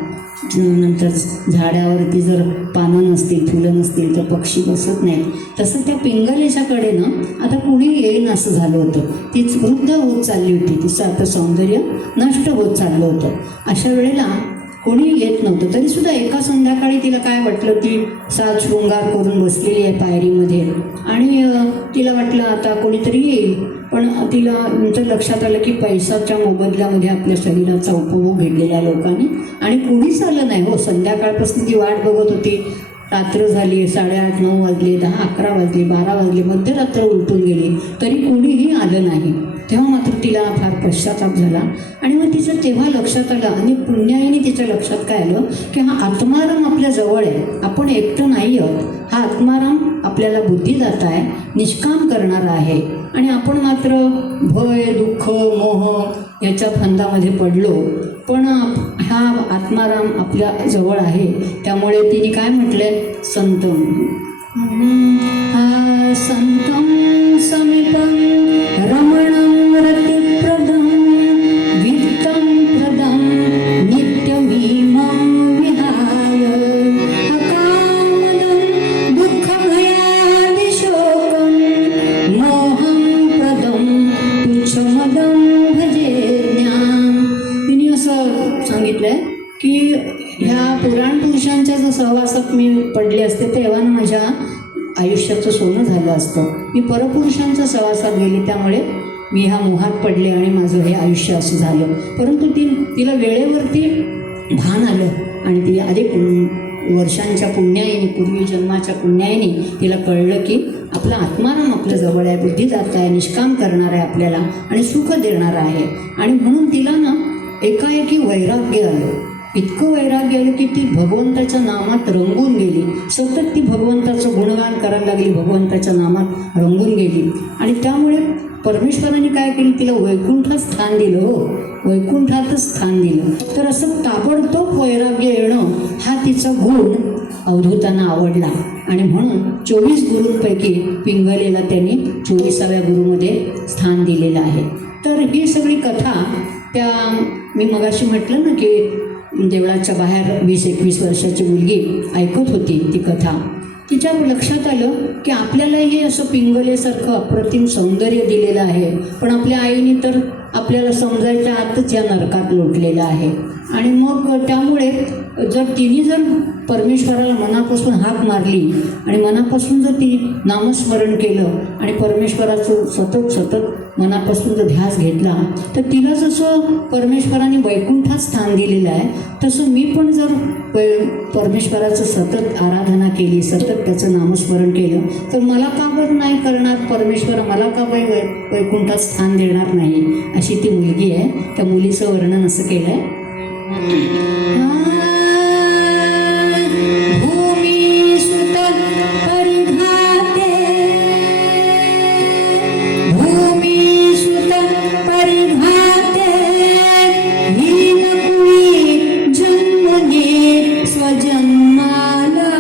नंतर झाडावरती जर पानं नसतील फुलं नसतील तर पक्षी बसत नाहीत. तसं त्या पिंगलेच्याकडे ना आता कुणी येईन असं झालं होतं. तीच वृद्ध होत चालली होती. तिचं आता सौंदर्य नष्ट होत चाललं होतं. अशा वेळेला कोणी येत नव्हतं. तरीसुद्धा एका संध्याकाळी तिला काय वाटलं ती साज शृंगार करून बसलेली आहे पायरीमध्ये आणि तिला वाटलं आता कोणीतरी येईल. पण तिला नंतर लक्षात आलं की पैशाच्या मोबदल्यामध्ये आपल्या शरीराचा उपभोग घेतलेल्या लोकांनी आणि कोणीच आलं नाही हो. संध्याकाळपासून ती वाट बघत होती. रात्र झाली 8:30-9 वाजले 10-11 वाजले 12 वाजले मध्यरात्र उलटून गेली तरी कोणीही आलं नाही. तेव्हा मात्र तिला फार पश्चाताप झाला आणि मग तिचं तेव्हा लक्षात आलं आणि पुण्याईने तिच्या लक्षात काय आलं की हा आत्माराम आपल्या जवळ आहे. आपण एकटं नाही आहोत. हा आत्माराम आपल्याला बुद्धिदाता आहे, निष्काम करणारा आहे आणि आपण मात्र भय दुःख मोह याच्या फंदामध्ये पडलो. पण हा आत्माराम आपल्या जवळ आहे. त्यामुळे तिने काय म्हटलंय संतम संतम समीपम रमणं रतिप्रदं वित्तं प्रदं नित्यमीमं विहाय अकामदं दुःखभयादिशोकं मोहं प्रदं तुच्छमदं भजे ज्ञान. तिने असं सांगितलंय की ह्या पुराण पुरुषांच्या जर सहवासात मी पडले असते तेव्हा माझ्या आयुष्याचं सोनं झालं असतं. मी परपुरुषांच्या सहवासात गेले त्यामुळे मी ह्या मोहात पडले आणि माझं हे आयुष्य असं झालं. परंतु तिला वेळेवरती भान आलं आणि ती अधिक वर्षांच्या पुण्याईने पूर्वी जन्माच्या पुण्याईने तिला कळलं की आपला आत्माराम आपल्या जवळ आहे, बुद्धिदाता आहे, निष्काम करणार आहे आपल्याला आणि सुख देणार आहे. आणि म्हणून तिला ना एकाएकी वैराग्य आलं. इतकं वैराग्य आलं की ती भगवंताच्या नामात रंगून गेली. सतत ती भगवंताचं गुणगान करायला लागली, भगवंताच्या नामात रंगून गेली. आणि त्यामुळे परमेश्वराने काय केलं तिला वैकुंठात स्थान दिलं. हो वैकुंठातच स्थान दिलं. तर असं ताबडतोब वैराग्य येणं हा तिचा गुण अवधूतांना आवडला आणि म्हणून 24 गुरूंपैकी पिंगलेला त्यांनी 24व्या गुरुमध्ये स्थान दिलेलं आहे. तर ही सगळी कथा त्या मी मगाशी म्हटलं ना की देवळाच्या बाहेर 20-21 वर्षाची मुलगी ऐकत होती ती कथा. तिच्या लक्षात आलं की आपल्यालाही असं पिंगलेसारखं अप्रतिम सौंदर्य दिलेलं आहे, पण आपल्या आईने तर आपल्याला समजायच्या आतच या नरकात लोटलेलं आहे. आणि मग त्यामुळे जर तिने परमेश्वराला मनापासून हाक मारली आणि मनापासून जर ती नामस्मरण केलं आणि परमेश्वराचं सतत मनापासून जर ध्यास घेतला, तर तिला जसं परमेश्वराने वैकुंठात स्थान दिलेलं आहे, तसं मी पण जर परमेश्वराचं सतत आराधना केली, सतत त्याचं नामस्मरण केलं, तर मला का बरं नाही करणार परमेश्वर, मला का वैकुंठात स्थान देणार नाही, अशी ती मुलगी आहे. त्या मुलीचं वर्णन असं केलं आहे. भूमी सुत परिघाते, भूमी सुत परिघाते, हीन कुळी जन्मने स्वजन्माला.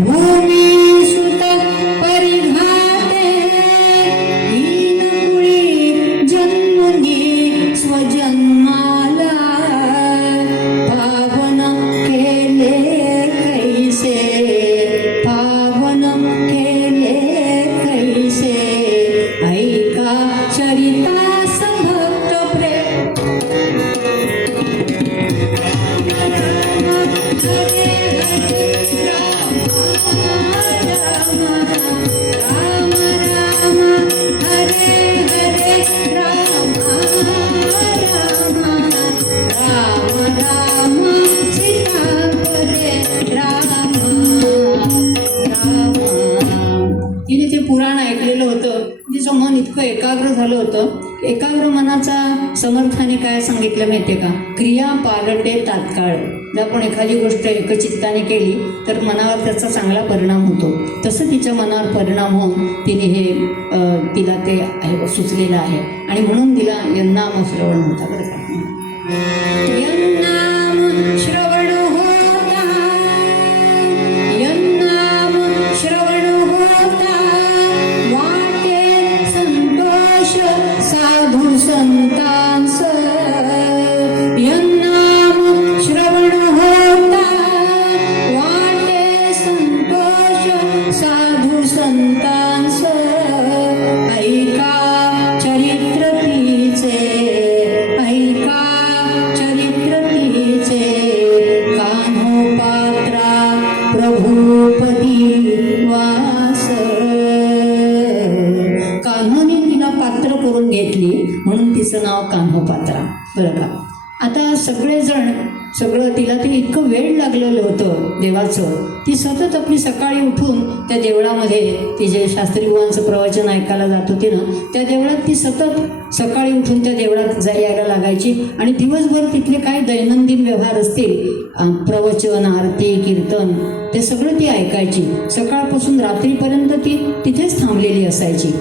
भूमी सुत परिघाते, हीन कुळी जन्मने स्वजन्माला. पावन केले कैसे, पावन केले कैसे, ऐका चरितास भक्त प्रेम. हरे हरे राम राम राम राम, हरे हरे राम राम राम राम, सीतापदे राम राम. तिने ते पुराण ऐकलेलं होतं, तिचं मन इतकं एकाग्र झालं होतं. एकाग्र मनाचा समर्थाने काय सांगितलं माहिती आहे का? क्रिया पालटे तात्काळ. जर आपण एखादी गोष्ट एकचित्ताने केली तर मनावर त्याचा चांगला परिणाम होतो. तसं तिच्या मनावर परिणाम होऊन तिला ते सुचलेलं आहे आणि म्हणून तिला यन्नाम श्रवण होता. बरं का? यन्नाम श्रवण होता, यन्नाम श्रवण होता, वाटे संतोष साधू संतांस. यन्नाम श्रवण होता, वाटे संतोष साधू संतांस. ऐका चरित्र तिचे, ऐका चरित्र तिचे, कान्होपात्रा प्रभूपदी वास. कान्होने तिला पात्र करून घेतली म्हणून तिचं नाव कान्होपात्रा. बरं का? आता सगळं तिला ते इतकं वेळ लागलेलं होतं देवाचं. ती सतत आपली सकाळी उठून त्या देवळामध्ये, ती जे शास्त्रीबुवांचं प्रवचन ऐकायला जात होती ना, त्या देवळात ती सतत सकाळी उठून त्या देवळात यायला लागायची आणि दिवसभर तिथले काय दैनंदिन व्यवहार असतील, प्रवचन, आरती, कीर्तन, ते सगळं ती ऐकायची. सकाळपासून रात्रीपर्यंत ती तिथेच थांबलेली असायची.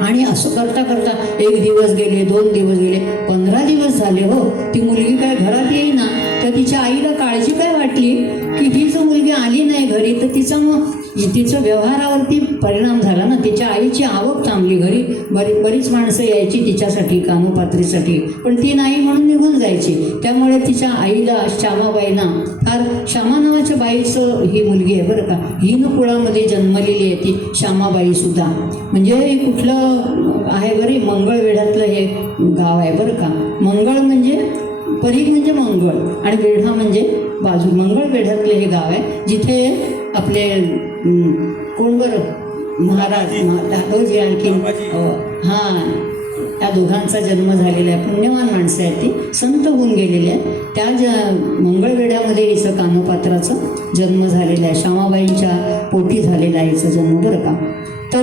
आणि असं करता करता 1 दिवस गेले, 2 दिवस गेले, 15 दिवस झाले हो. ती मुलगी काय घरात येईना. तर तिच्या आईला काळजी काय वाटली की ही जर मुलगी आली नाही घरी तर तिचं व्यवहारावरती परिणाम झाला ना. तिच्या आईची आवक थांबली. घरी बरीच माणसं यायची तिच्यासाठी, कान्होपात्रीसाठी, पण ती नाही म्हणून निघून जायची. त्यामुळे तिच्या आईला, श्यामाबाईंना, फार श्यामा नावाच्या बाईचं ही मुलगी आहे बरं का, हीन कुळामध्ये जन्मलेली आहे ती श्यामाबाई सुद्धा. म्हणजे कुठलं आहे बरे, मंगळवेढ्यातलं हे गाव आहे बरं का. मंगळ म्हणजे परीघ म्हणजे मंगळ आणि वेढा म्हणजे बाजू. मंगळवेढ्यातलं हे गाव आहे जिथे आपले कोण बरं, महाराज दादोजी आणखी हां, त्या दोघांचा जन्म झालेला आहे. पुण्यवान माणसं आहेत, ती संत होऊन गेलेले आहेत. त्या मंगळवेढ्यामध्ये हिचं कान्होपात्राचा जन्म झालेला आहे. श्यामाबाईंच्या पोटी झालेला आहे हिचा जन्म बरं का. तर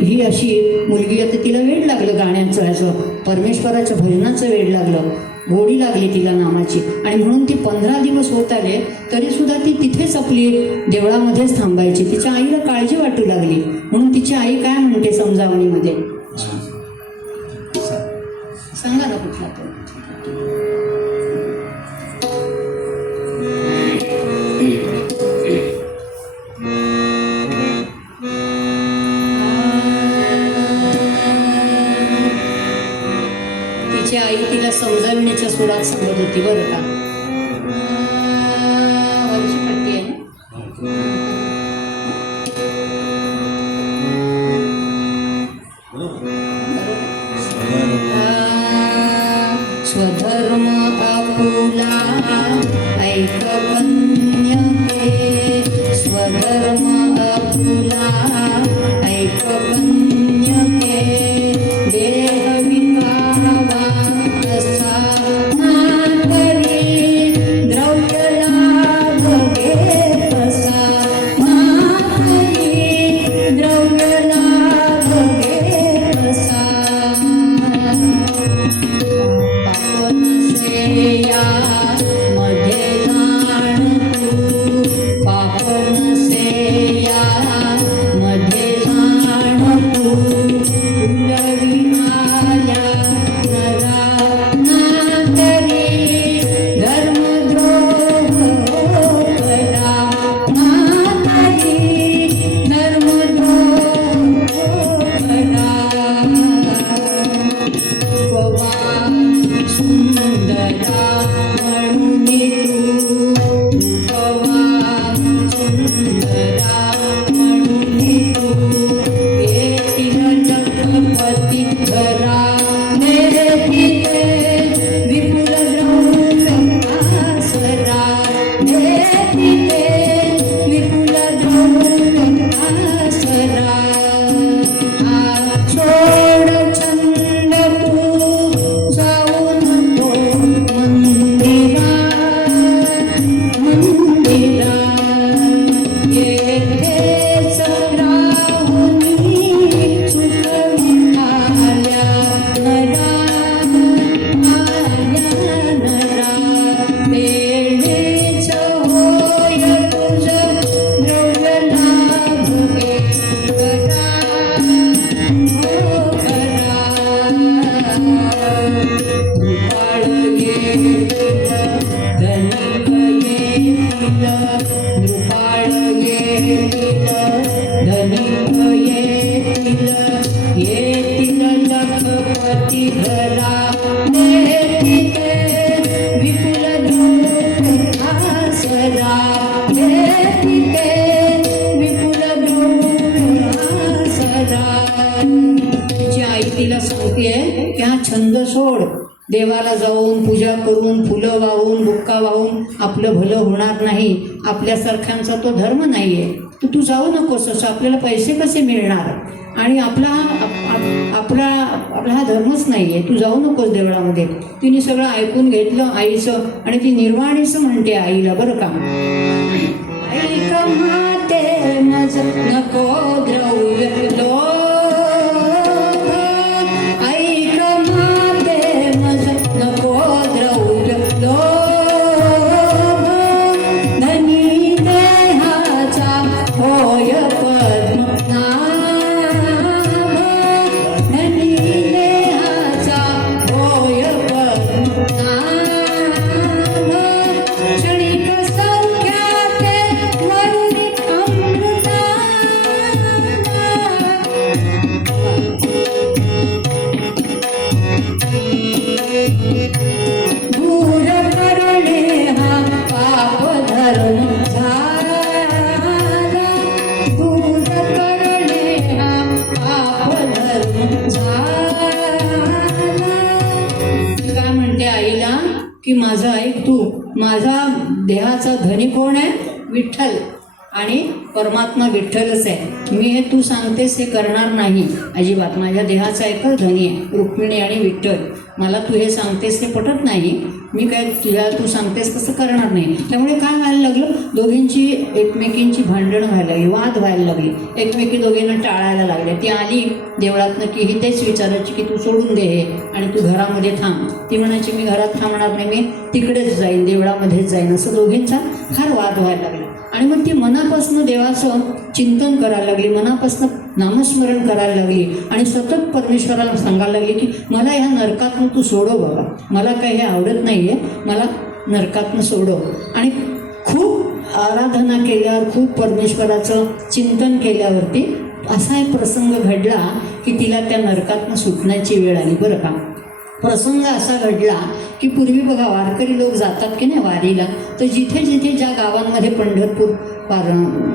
ही अशी मुलगी आहे. तर तिला वेळ लागलं गाण्याचं, ह्याचं परमेश्वराच्या भजनाचं वेळ लागलं, गोडी लागली तिला नामाची. आणि म्हणून ती 15 दिवस होत आले तरीसुद्धा ती तिथेच आपली देवळामध्येच थांबायची. तिच्या आईला काळजी वाटू लागली म्हणून तिची आई काय म्हणते समजावणीमध्ये, सांगा ना कुठला तो. समजवण्याच्या सुरात सांगत होती बरं का. वरची पट्टी आहे ना. स्वधर्म आपुला ऐक कन्यके, स्वधर्म आपुला ऐक कन्यके, देह विकावा असा नाटरी, द्रव्य लाभ घे कसा नाटरी, द्रव्य लाभ घे कसा. पापन सेया मध्ये जाण तू, पापन सेया मध्ये जाण तू, उलवी आल्या नरा नातरी, धर्मद्रोह करा नातरी, धर्मद्रोह करा. भगवान सुंदरा म्हणून तू, भगवान सुंदरा म्हणून तू, येतील जगपती घरा नेतिते, विपुल द्रव्य आसरा नेतिते, विपुल द्रव्य आसरा. सोड छंद तू जाऊन तो मंदिरा, मंदिरा येथेच राहुनी सुखविठाल्या नरा, आल्या नरा. तेनेच होय तुझ द्रव्य लाभ घे करा, कृपाळ येतील धनिक येतील, कृपाळ येतील धनिक येतील, येतील लखपती घरा नेतिते, विपुल द्रव्य आसरा नेतिते, विपुल द्रव्य आसरा. तिची आई तिला सांगते की हा छंद सोड, देवाला जाऊन पूजा करून फुलं वाहून बुक्का वाहून आपलं भलं होणार नाही, आपल्यासारख्यांचा तो धर्म नाही आहे. तू जाऊ नकोस, असं आपल्याला पैसे कसे मिळणार, आणि आपला आपला आपला हा धर्मच नाही आहे, तू जाऊ नकोस देवळामध्ये. तिने सगळं ऐकून घेतलं आईचं, आणि ती निर्वाणीचं म्हणते आईला बरं का. ऐक माते मज नको द्रव्य लोभ, ऐक माते मज नको द्रव्य लोभ, धनी देहाचा होय पद्मनाभ, धनी देहाचा होय पद्मनाभ, क्षणिक संख्याते मरुनी अमृता. दूर करणे हा पाप धर्म झाला, दूर करणे हा पाप धर्म झाला. काय म्हणते आईला की माझं ऐक तू, माझा देहाचा धनी कोण आहे? विठ्ठल, आणि परमात्मा विठ्ठलच आहे. मी हे तू सांगतेस हे करणार नाही अजिबात. माझ्या देहाचा एकच धनी आहे रुक्मिणी आणि विठ्ठल. मला तू हे सांगतेस ते पटत नाही. मी काय तुझ्या तू सांगतेस तसं करणार नाही. त्यामुळे काय व्हायला लागलं, दोघींची एकमेकींची भांडणं व्हायला लागली, वाद व्हायला लागली, एकमेकी दोघींना टाळायला लागले. ती आली देवळातनं की ही तेच विचारायची की तू सोडून दे हे आणि तू घरामध्ये थांब. ती म्हणायची मी घरात थांबणार नाही, मी तिकडेच जाईन, देवळामध्येच जाईन. असं दोघींचा फार वाद व्हायला लागला. आणि मग ती मनापासून देवाचं चिंतन करायला लागली, मनापासून नामस्मरण करायला लागली आणि सतत परमेश्वराला सांगायला लागली की मला ह्या नरकातनं तू सोडव बाबा, मला काही हे आवडत नाही आहे, मला नरकातनं सोडव. आणि खूप आराधना केल्यावर, खूप परमेश्वराचं चिंतन केल्यावरती असा एक प्रसंग घडला की तिला त्या नरकातनं सुटण्याची वेळ आली बरं का. प्रसंग असा घडला की पूर्वी बघा वारकरी लोक जातात की नाही वारीला, तर जिथे जिथे ज्या गावांमध्ये पंढरपूर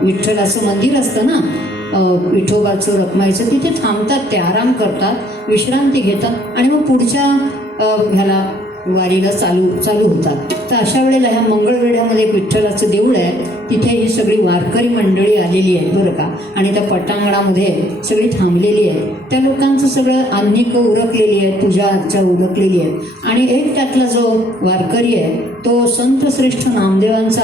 विठ्ठलाचं मंदिर असतं ना, विठोबाचं रखमाईचं, तिथे थांबतात, ते आराम करतात, विश्रांती घेतात आणि मग पुढच्या ह्याला वारीला चालू होतात. तर अशा वेळेला ह्या मंगळवेढ्यामध्ये एक विठ्ठलाचं देऊळ आहे, तिथे ही सगळी वारकरी मंडळी आलेली आहे बरं का, आणि त्या पटांगणामध्ये सगळी थांबलेली आहे. त्या लोकांचं सगळं आन्निक उरकलेली आहे, पूजा अर्चा उरकलेली आहे. आणि एक त्यातला जो वारकरी आहे तो संत श्रेष्ठ नामदेवांचा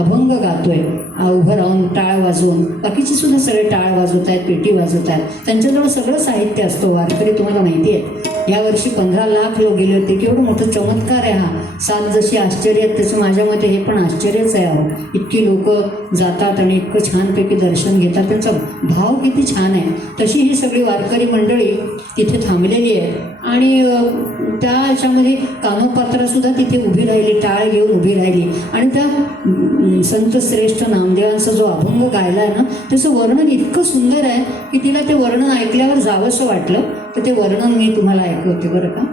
अभंग गातोय, उभं राहून टाळ वाजवून. बाकीचे सुद्धा सगळे टाळ वाजवत आहेत, पेटी वाजवत आहेत, त्यांच्याजवळ सगळं साहित्य असतं. वारकरी तुम्हाला माहिती आहे, यावर्षी 15 लाख लोक गेले होते. केवढं मोठं चमत्कार आहे हा. 7 जशी आश्चर्य आहेत त्याचं माझ्या मते हे पण आश्चर्यच आहे. अहो, इतकी लोक जातात आणि इतकं छानपैकी दर्शन घेतात, त्यांचा भाव किती छान आहे. तशी ही सगळी वारकरी मंडळी तिथे थांबलेली आहे आणि त्या ह्याच्यामध्ये कानोपात्रासुद्धा तिथे उभी राहिली, टाळ घेऊन उभी राहिली. आणि त्या संत श्रेष्ठ नामदेवांचा जो अभंग गायला आहे ना, त्याचं वर्णन इतकं सुंदर आहे की तिला ते वर्णन ऐकल्यावर जावंसं वाटलं. तर ते वर्णन मी तुम्हाला ऐकवते बरं का.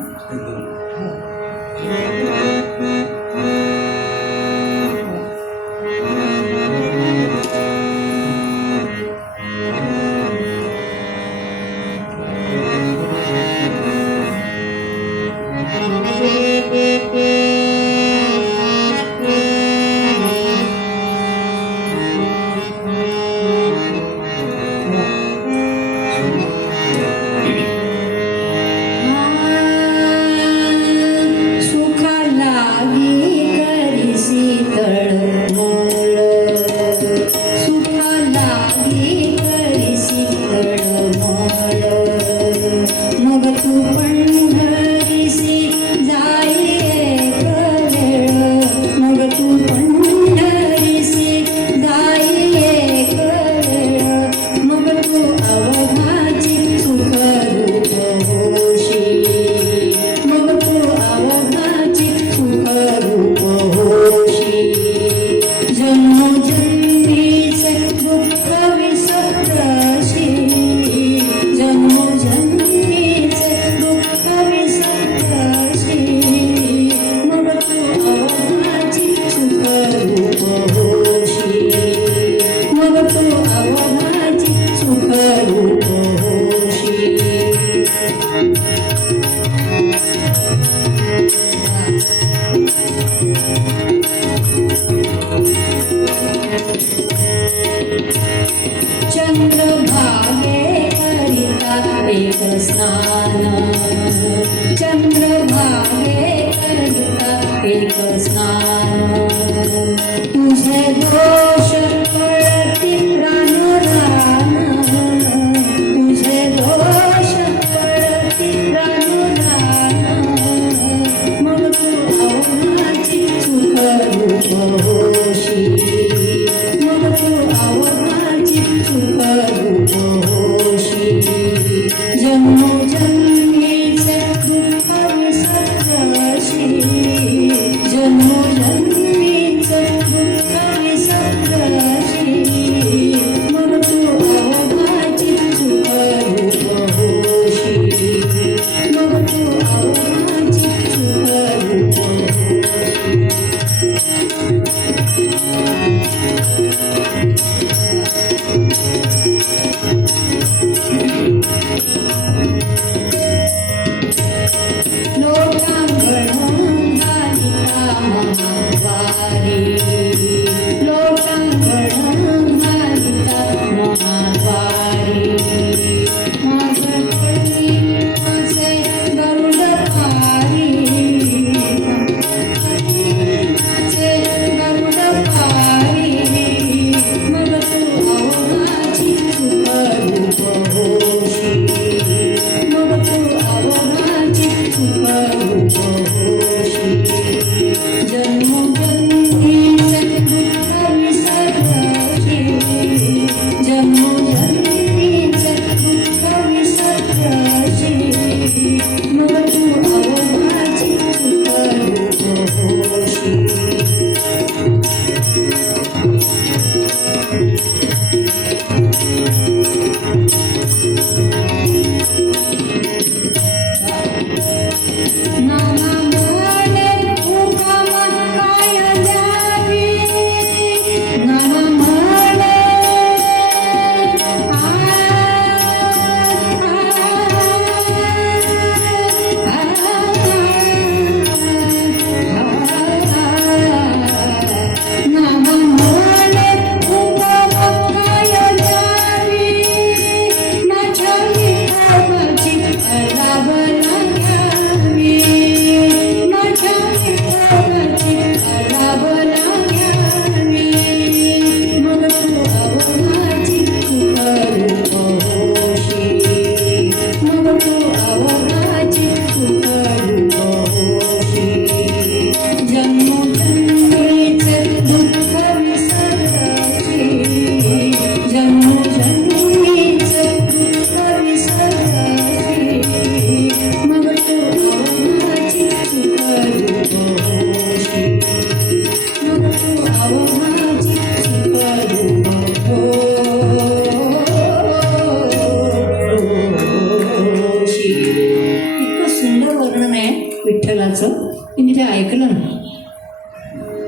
विठ्ठलाचं तिने ते ऐकलं ना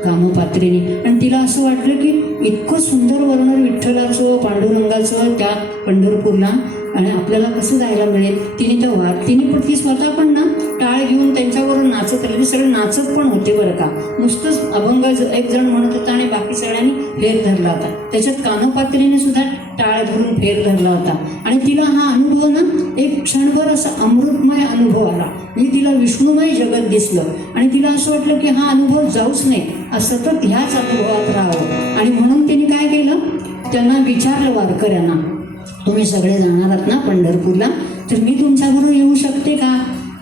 कामपात्रीने, आणि तिला असं वाटलं की इतकं सुंदर वर्णन विठ्ठलाचं पांडुरंगाचं त्या पंढरपूरला, आणि आपल्याला कसं जायला मिळेल. तिने पण ती स्वतः पण ना टाळ घेऊन त्यांच्याबरोबर नाचत राहिली. ते सगळे नाचत पण होते बरं का, नुसतंच अभंग एक जण म्हणत होता आणि बाकी सगळ्यांनी फेर धरला होता. त्याच्यात कानोपात्रीने सुद्धा टाळ धरून फेर धरला होता. आणि तिला हा अनुभव ना एक क्षणभर असा अमृतमय अनुभव आला, म्हणजे तिला विष्णुमय जगत दिसलं. आणि तिला असं वाटलं की हा अनुभव जाऊच नाही, सतत ह्याच अनुभवात राहावं. आणि म्हणून तिने काय केलं, त्यांना विचारलं वारकऱ्यांना, तुम्ही सगळे जाणार आहात ना पंढरपूरला, तर मी तुमच्याबरोबर येऊ शकते का.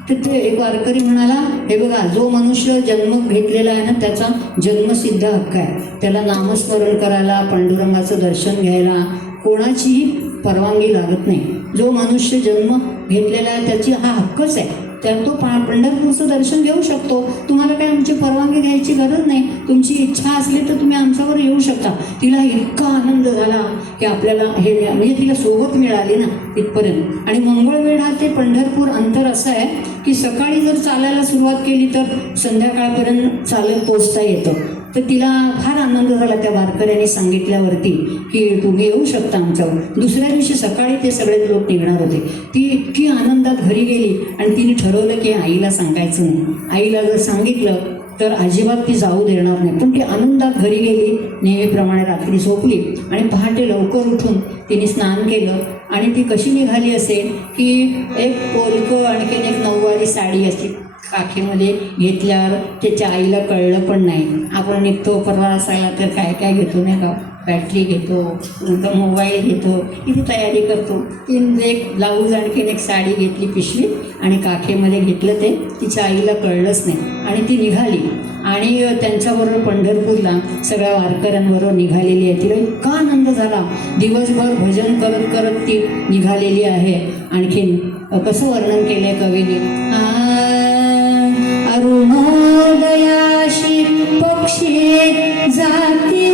तर ते एक वारकरी म्हणाला, हे बघा, जो मनुष्य जन्म घेतलेला आहे ना त्याचा जन्मसिद्ध हक्क आहे, त्याला नामस्मरण करायला, पांडुरंगाचं दर्शन घ्यायला कोणाचीही परवानगी लागत नाही. जो मनुष्य जन्म घेतलेला आहे त्याची हा हक्कच आहे, तर तो पंढरपूरचं दर्शन घेऊ शकतो. तुम्हाला काय आमची परवानगी घ्यायची गरज नाही, तुमची इच्छा असली तर तुम्ही आमच्यावर येऊ शकता. तिला इतका आनंद झाला की आपल्याला हे म्हणजे तिला सोबत मिळाली ना इथपर्यंत. आणि मंगळवेढ हा ते पंढरपूर अंतर असं आहे की सकाळी जर चालायला सुरुवात केली तर संध्याकाळपर्यंत चालत पोचता येतं. तर तिला फार आनंद झाला त्या वारकऱ्यांनी सांगितल्यावरती की तुम्ही येऊ शकता आमच्यावर. दुसऱ्या दिवशी सकाळी ते सगळे लोक निघणार होते. ती इतकी आनंदात घरी गेली आणि तिने ठरवलं की आईला सांगायचं नाही. आईला जर सांगितलं तर अजिबात ती जाऊ देणार नाही. पण ती आनंदात घरी गेली, नेहमीप्रमाणे रात्री झोपली आणि पहाटे लवकर उठून तिने स्नान केलं. आणि ती कशी निघाली असेल की एक पोलकं आणखीन एक नऊवारी साडी अशी काखेमध्ये घेतल्यावर त्याच्या आईला कळलं पण नाही. आपण निघतो परवा असायला तर काय काय घेतो नाही का, बॅटरी घेतो, नंतर मोबाईल घेतो, किती तयारी करतो. तिने एक ब्लाऊज आणखीन एक साडी घेतली पिशवी आणि काखेमध्ये घेतलं, ते तिच्या आईला कळलंच नाही. आणि ती निघाली आणि त्यांच्याबरोबर पंढरपूरला सगळ्या वारकऱ्यांबरोबर निघालेली आहे. तिला इतका आनंद झाला, दिवसभर भजन करत करत ती निघालेली आहे. आणखीन कसं वर्णन केलं आहे कवीने, अरुणोदयाशी पक्षी जाती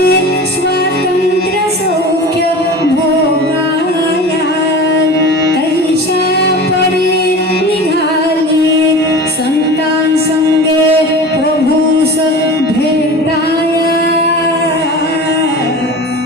स्वातंत्र्य सौख्य भोगाया, तैशा परी निघाली संतांसंगे प्रभूस भेटाया.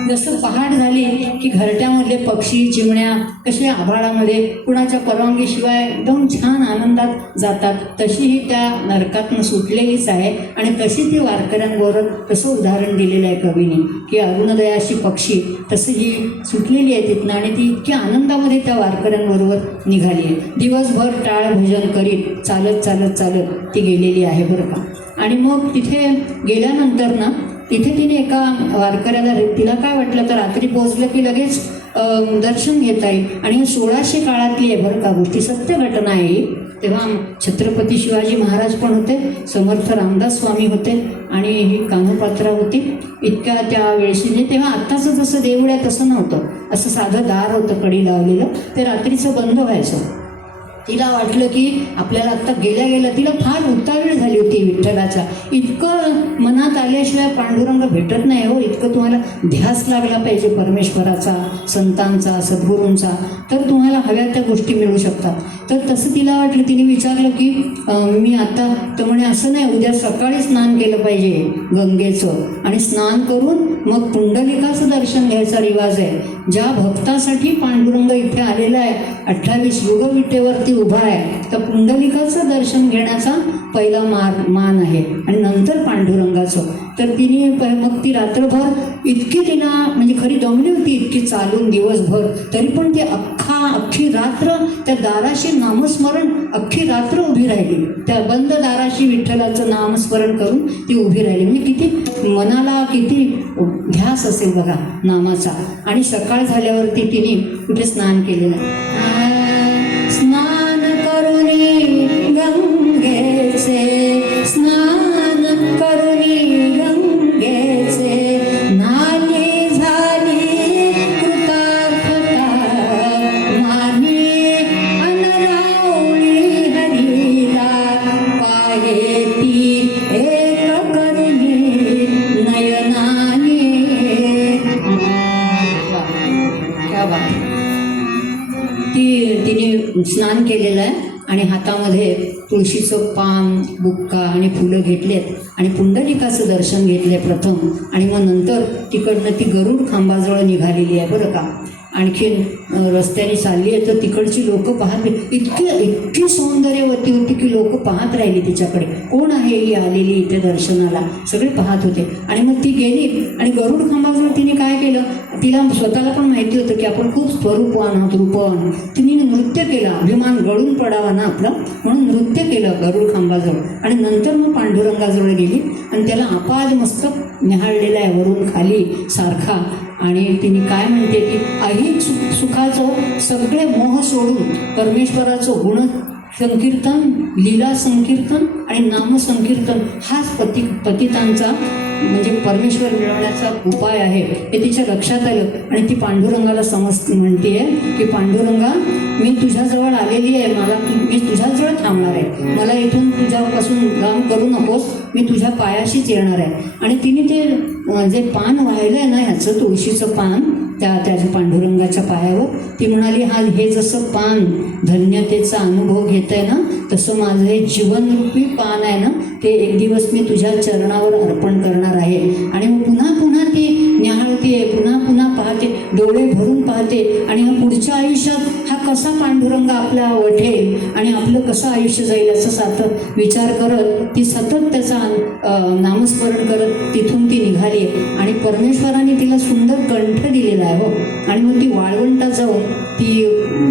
जसं पहाट झाली की घरट्यामधले पक्षी चिमण्या कसे आभाळामध्ये कुणाच्या परवानगीशिवाय एकदम छान आनंदात जातात, तशी ही त्या नरकातनं सुटलेलीच आहे. आणि तशी ती वारकऱ्यांबरोबर तसं उदाहरण दिलेलं आहे कवीने की अरुणोदयाशी पक्षी तसं ही सुटलेली आहे तिथनं. आणि ती इतक्या आनंदामध्ये त्या वारकऱ्यांबरोबर निघाली आहे. दिवसभर टाळ भजन करीत चालत चालत चालत ती गेलेली आहे बरं का. आणि मग तिथे गेल्यानंतर ना तिथे तिने एका वारकऱ्याला, तिला काय वाटलं तर रात्री पोहोचलं की लगेच दर्शन घेता येईल. आणि 1600 काळातली आहे बरं का गोष्टी, सत्य घटना आहे. तेव्हा छत्रपती शिवाजी महाराज पण होते, समर्थ रामदास स्वामी होते आणि ही कानोपात्रा होती. इतक्या त्या वेळेशी तेव्हा आत्ताचं जसं देऊळ आहे तसं नव्हतं, असं साधं दार होतं कडी लावलेलं, ते रात्रीचं बंद व्हायचं. तिला वाटलं की आपल्याला आत्ता गेल्या गेल्या, तिला फार उतावीळ झाली होती विठ्ठलाचा. इतकं मनात आल्याशिवाय पांडुरंग भेटत नाही हो, इतकं तुम्हाला ध्यास लागला पाहिजे परमेश्वराचा, संतांचा, सद्गुरूंचा, तर तुम्हाला हव्या त्या गोष्टी मिळू शकतात. तर तसं तिला वाटलं. तिने विचारलं की मी आता, तर म्हणे असं नाही, उद्या सकाळी स्नान केलं पाहिजे गंगेचं, आणि स्नान करून मग पुंडलिकाचं दर्शन घ्यायचा रिवाज आहे. ज्या भक्तासाठी पांडुरंग इथे आलेला आहे, 28 युगविटेवरती उभा आहे, तर पुंडलिकाचं दर्शन घेण्याचा पहिला मान आहे आणि नंतर पांडुरंगाचं. तर तिने मग ती रात्रभर इतकी तिला म्हणजे खरी दमली होती इतकी चालून दिवसभर, तरी पण ती अख्खी रात्र त्या दाराशी नामस्मरण, अख्खी रात्र उभी राहिली. त्या बंद दाराशी विठ्ठलाचं नामस्मरण करून ती उभी राहिली. म्हणजे किती मनाला किती ध्यास असेल बघा नामाचा. आणि सकाळ झाल्यावरती तिने कुठे स्नान केलेलं, स्नान करुणी गंगेचे, स्नान करुणी गंगेचे, नाली झाली कृतार्थता, मानी अनरावळी हरीला, पाहे ती एक करुणी नयनाने. क्या बात. ती आणि हातामध्ये तुळशीचं पान, बुक्का आणि फुलं घेतलेत आणि पुंडलिकाचं दर्शन घेतले प्रथम, आणि मग नंतर तिकडनं ती गरुड खांबाजवळ निघालेली आहे बरं का. आणखीन रस्त्याने चालली आहे तर तिकडची लोक पाहत, इतकी सौंदर्यवती होती की लोक पाहत राहिली तिच्याकडे, कोण आहे ही आलेली इथे दर्शनाला, सगळे पाहत होते. आणि मग ती गेली आणि गरुड खांबाजवळ तिने काय केलं, तिला स्वतःला पण माहिती होतं की आपण खूप स्वरूपवान आहोत, रूपवान. तिने नृत्य केलं, अभिमान गळून पडावा ना आपला, म्हणून नृत्य केलं गरुड खांबाजवळ. आणि नंतर मग पांडुरंगाजवळ गेली आणि त्याला अपाद मस्तक निहाळलेला आहे वरून खाली सारखा. आणि तिने काय म्हणते की ऐहिक सुखाचं सगळे मोह सोडून परमेश्वराचं गुण संकीर्तन, लीला संकीर्तन आणि नामसंकीर्तन हाच पतितांचा म्हणजे परमेश्वर मिळवण्याचा उपाय आहे हे तिच्या लक्षात आलं. आणि ती पांडुरंगाला म्हणते की पांडुरंगा, मी तुझ्याजवळ आलेली आहे, मी तुझ्याजवळ थांबणार आहे, मला इथून तुझ्यापासून लांब करू नकोस, मी तुझ्या पायाशीच येणार आहे. आणि तिने ते जे पान वाहिलं आहे ना ह्याचं तुळशीचं पान त्याच्या पांडुरंगाच्या पायावर, ती म्हणाली, हे जसं पान धन्यतेचा अनुभव घेत आहे ना, तसं माझं हे जीवनरूपी पान आहे ना, ते एक दिवस मी तुझ्या चरणावर अर्पण करणार आहे. आणि मग पुन्हा पुन्हा ती निहाळते, पुन्हा पुन्हा पाहते, डोळे भरून पाहते. आणि पुढच्या आयुष्यात हा कसा पांडुरंग आपला वठेल आणि आपलं कसं आयुष्य जाईल असं सतत विचार करत ती सतत त्याचा नामस्मरण करत तिथून ती निघाली. आणि परमेश्वराने तिला सुंदर कंठ दिलेला आहे हो. आणि मग ती वाळवंटात जाऊन ती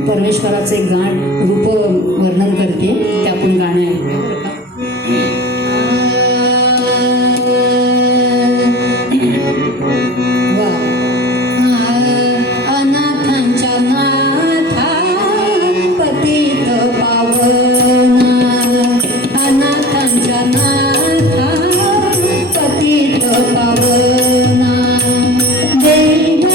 परमेश्वराचं एक रूप वर्णन करते, ते आपण गाणं ऐकूया बरं का. अनाथांच्या नाथा पतित पावना, अनाथांच्या नाथा पतित पावना, देवाला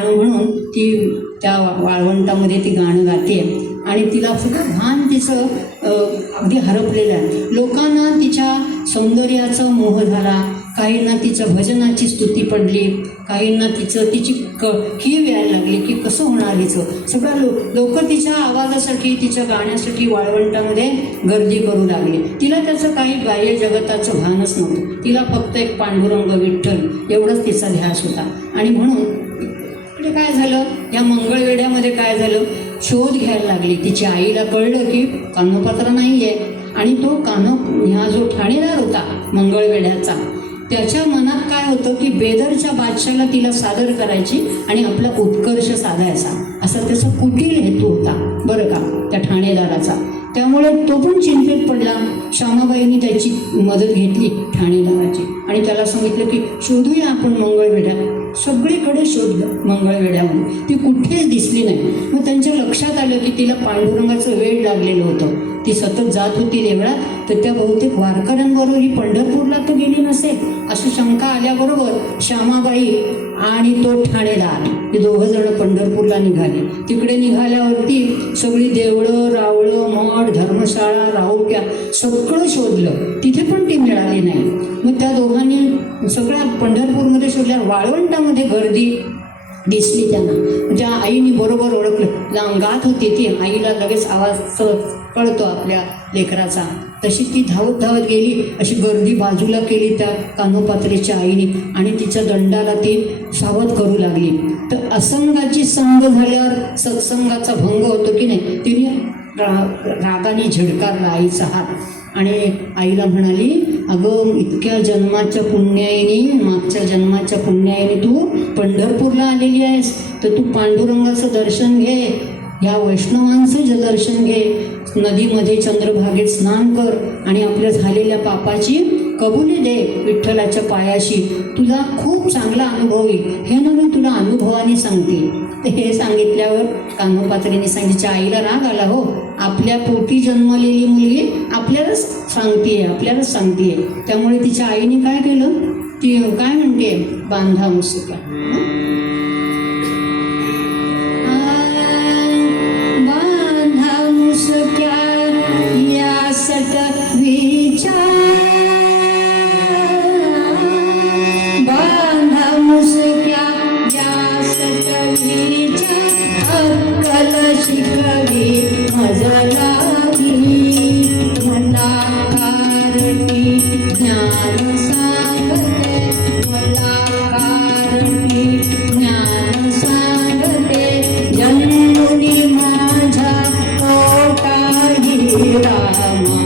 गाणं म्हणून ती त्या वाळवंटामध्ये ती गाणं गाते आणि तिला सगळं भान तिचं अगदी हरपलेलं आहे. लोकांना तिच्या सौंदर्याचा मोह झाला, काहींना तिच्या भजनाची स्तुती पडली, काहींना तिची कीव यायला लागली की कसं होणार हिचं. सगळं लोक तिच्या आवाजासाठी तिच्या गाण्यासाठी वाळवंटामध्ये गर्दी करू लागली. तिला त्याचं काही बाह्य जगताचं भानच नव्हतं. तिला फक्त एक पांडुरंग विठ्ठल एवढंच तिचा ध्यास होता. आणि म्हणून इकडे काय झालं, या मंगळवेढ्यामध्ये काय झालं, शोध घ्यायला लागली. तिच्या आईला कळलं की कानोपात्र नाही आहे. आणि तो ह्या जो ठाणेदार होता मंगळवेढ्याचा, त्याच्या मनात काय होतं की बेदरच्या बादशाला तिला सादर करायची आणि आपला उत्कर्ष साधायचा, असा त्याचा कुटील हेतू होता बरं का त्या ठाणेदाराचा. त्यामुळे तो पण चिंतेत पडला. श्यामाबाईंनी त्याची मदत घेतली ठाणेदाराची आणि त्याला सांगितलं की शोधूया आपण मंगळवेढ्यात. सगळीकडे शोधलं मंगळवेढ्यामध्ये, ती कुठेच दिसली नाही. मग त्यांच्या लक्षात आलं की तिला पांडुरंगाचं वेड लागलेलं होतं. ती सतत जात होती देवळात, तर त्या बहुतेक वारकऱ्यांबरोबर ही पंढरपूरला तर गेली नसेल अशी शंका आल्याबरोबर श्यामाबाई आणि तो ठाणेदार हे दोघं जण पंढरपूरला निघाले. तिकडे निघाल्यावरती सगळी देवळं, रावळं, मठ, धर्मशाळा, राहुट्या सगळं शोधलं, तिथे पण ती मिळाली नाही. मग त्या दोघांनी सगळ्या पंढरपूरमध्ये शोधल्या. वाळवंटामध्ये गर्दी दिसली त्यांना. त्या आईने बरोबर ओळखलं, गात होती ती, आईला लगेच आवाज कळतो आपल्या लेकराचा. तशी ती धावत धावत गेली, अशी गर्दी बाजूला केली त्या कानोपात्रेच्या आईने आणि तिच्या दंडाला ती सावध करू लागली. तर असंगाची संग झाल्यावर सत्संगाचा भंग होतो की नाही. तिने रागाने झिडकारला आईचा हात आणि आईला म्हणाली, अगं इतक्या जन्माच्या पुण्याईने, मागच्या जन्माच्या पुण्याईने तू पंढरपूरला आलेली आहेस, तर तू पांडुरंगाचं दर्शन घे, ह्या वैष्णवांचं दर्शन घे, नदीमध्ये चंद्रभागेत स्नान कर आणि आपल्या झालेल्या पापाची कबुली दे विठ्ठलाच्या पायाशी, तुला खूप चांगला अनुभव येईल. हे ना मी तुला अनुभवाने सांगते. तर हे सांगितल्यावर कानोपात्रेने सांगितलं, आईला राग आला हो, आपल्या पोटी जन्मलेली मुलगी आपल्यालाच सांगतेय. त्यामुळे तिच्या आईने काय केलं, ती काय म्हणते, बांधा मुसक्या, बांधा मुसक्या या सटवीच्या, बांधा मुसक्या या सटवीच्या, अक्कल शिकवी मज लागली, मला कारटी ज्ञान सांगते, मला कारटी ज्ञान सांगते, जन्मुनी माझ्या पोटाही रामा.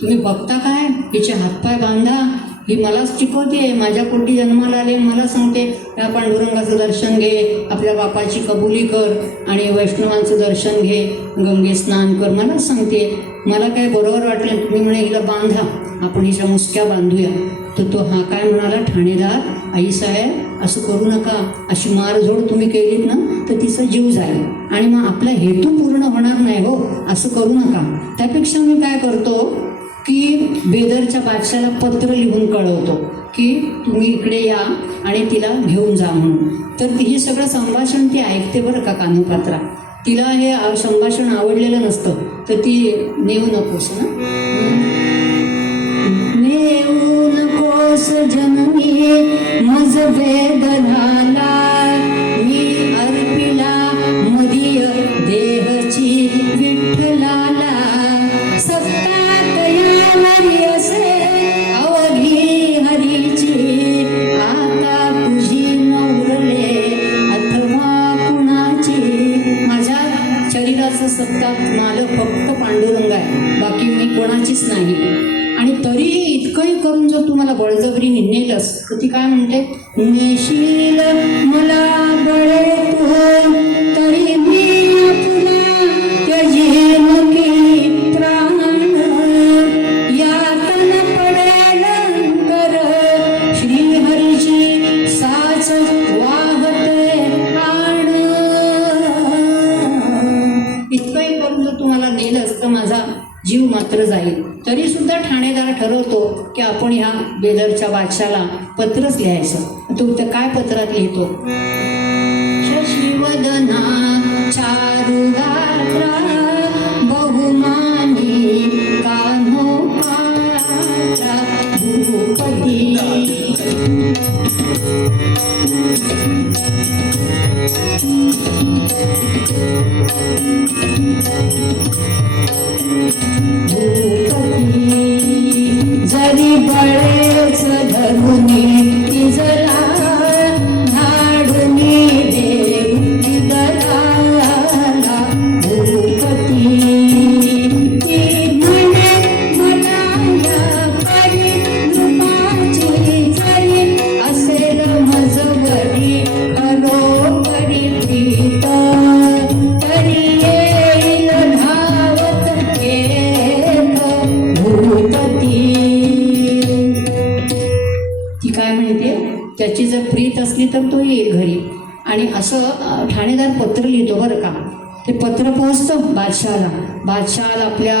तुम्ही बघता काय, हिचे हातपाय बांधा, ही मलाच शिकवते, माझ्या पोटी जन्माला आले, मला सांगते त्या पांडुरंगाचं दर्शन घे, आपल्या बापाची कबुली कर आणि वैष्णवांचं दर्शन घे, गंगे स्नान कर, मलाच सांगते. मला काय बरोबर वाटलं, तुम्ही म्हणे हिला बांधा, आपण हिच्या मुसक्या बांधूया. तर तो हा काय म्हणाला, ठाणेदार, आईसाहेब असं करू नका, अशी मारझोड तुम्ही केलीत ना तर तिचा जीव जाईल आणि मग आपला हेतू पूर्ण होणार नाही हो, असं करू नका. त्यापेक्षा मी काय करतो की बेदरच्या बादशाला पत्र लिहून कळवतो की तुम्ही इकडे या आणि तिला घेऊन जा म्हणून. तर ही सगळं संभाषण ती ऐकते बरं का कानोपात्रा. तिला हे संभाषण आवडलेलं नसतं तर ती नेऊ नकोस ना, नेऊ नकोस जननी मज वेद झाला, मी अर्पिला मदीय देहची विठ्ठलाला, सत्तात यावरी असे अवघी हरीची, आता तुझी नवरले अथवा कुणाची. माझ्या शरीराचं सत्ता मालक फक्त पांडुरंग आहे, बाकी मी कोणाचीच नाही. आणि तरी इतकंही करून जर तुम्हाला बळजबरीने नेलंस तर ती काय म्हणते, नेशील मला बळे तू तरी मी तुला त्यजीन की प्राण, यातन पडेल कर श्रीहरीची तरीसुद्धा ठाणेदार ठरवतो की आपण ह्या बेदरच्या बादशाला पत्रच लिहायचं. तो त्या काय पत्रात लिहितो? शशिवदना चारुगात्रा बहुमानी कान्होकात्रा भूपती. जरी बळेच धरुनी तिजला धाडुनी देव तिगराला भूपती. ती म्हणे मनाया परी रूपाची जरी असेल मजवरी खरोखरी प्रीत तरी येईल धावत एक भूपती. ती काय म्हणते? त्याची जर प्रीत असली तर तो येईल घरी. आणि असं ठाणेदार पत्र लिहितो बरं का. ते पत्र पोहोचतं बादशहाला. बादशहाला आपल्या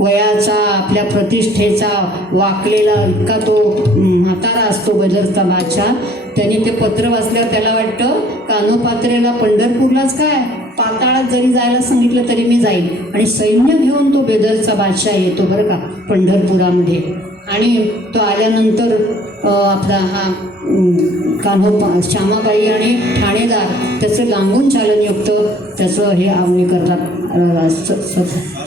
वयाचा, आपल्या प्रतिष्ठेचा वाकलेला इतका तो म्हातारा असतो बेदरचा बादशाह. त्यांनी ते पत्र वाचल्यावर त्याला वाटतं कान्होपात्रेला पंढरपूरलाच काय, पाताळात जरी जायला सांगितलं तरी मी जाईल. आणि सैन्य घेऊन तो बेदरचा बादशाह येतो बरं का पंढरपुरामध्ये. आणि तो आल्यानंतर आपला हा श्यामाबाई आणि ठाणेदार त्याचं लांबून चालनयुक्त त्याचं हे आवणी करतात,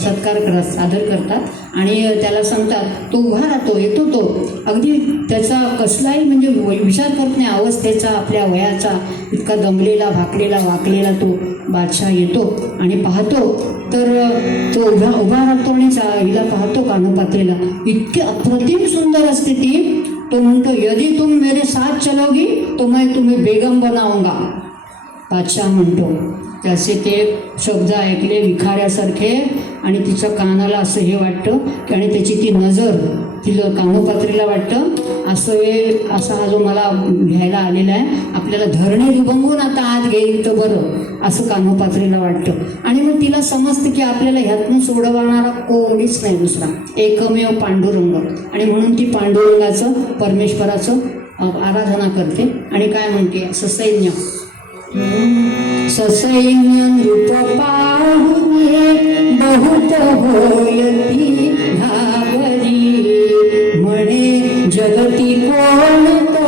सत्कार करतात, सादर करतात. आणि त्याला सांगतात तो उभा राहतो, येतो तो अगदी त्याचा कसलाही म्हणजे विचार करत नाही अवस्थेचा, आपल्या वयाचा, इतका दमलेला, भाकलेला, वाकलेला तो बादशाह येतो. आणि पाहतो तर तो उभा राहतो आणि हिला पाहतो कान्होपात्रेला. इतकी अप्रतिम सुंदर असते ती. तो म्हणतो यदि तुम मेरे साथ चलोगी तो मैं तुम्हें बेगम बनाऊंगा. बादशाह म्हणतो. त्याचे ते शब्द ऐकले विखाऱ्यासारखे आणि तिच्या कानाला असं हे वाटतं की आणि त्याची ती नजर तिला कान्होपात्रेला वाटतं असा हा जो मला घ्यायला आलेला आहे आपल्याला धरणे दुभंगून आता आत घेईल तर बरं असं कान्होपात्रेला वाटतं. आणि मग तिला समजतं की आपल्याला ह्यातून सोडवणारा कोणीच नाही दुसरा, एकमेव पांडुरंग. आणि म्हणून ती पांडुरंगाचं, परमेश्वराचं आराधना करते. आणि काय म्हणते? ससैन्य ससैन्य नृप पाहुने बहुत होयती घाबरी म्हणे जगती कोण तो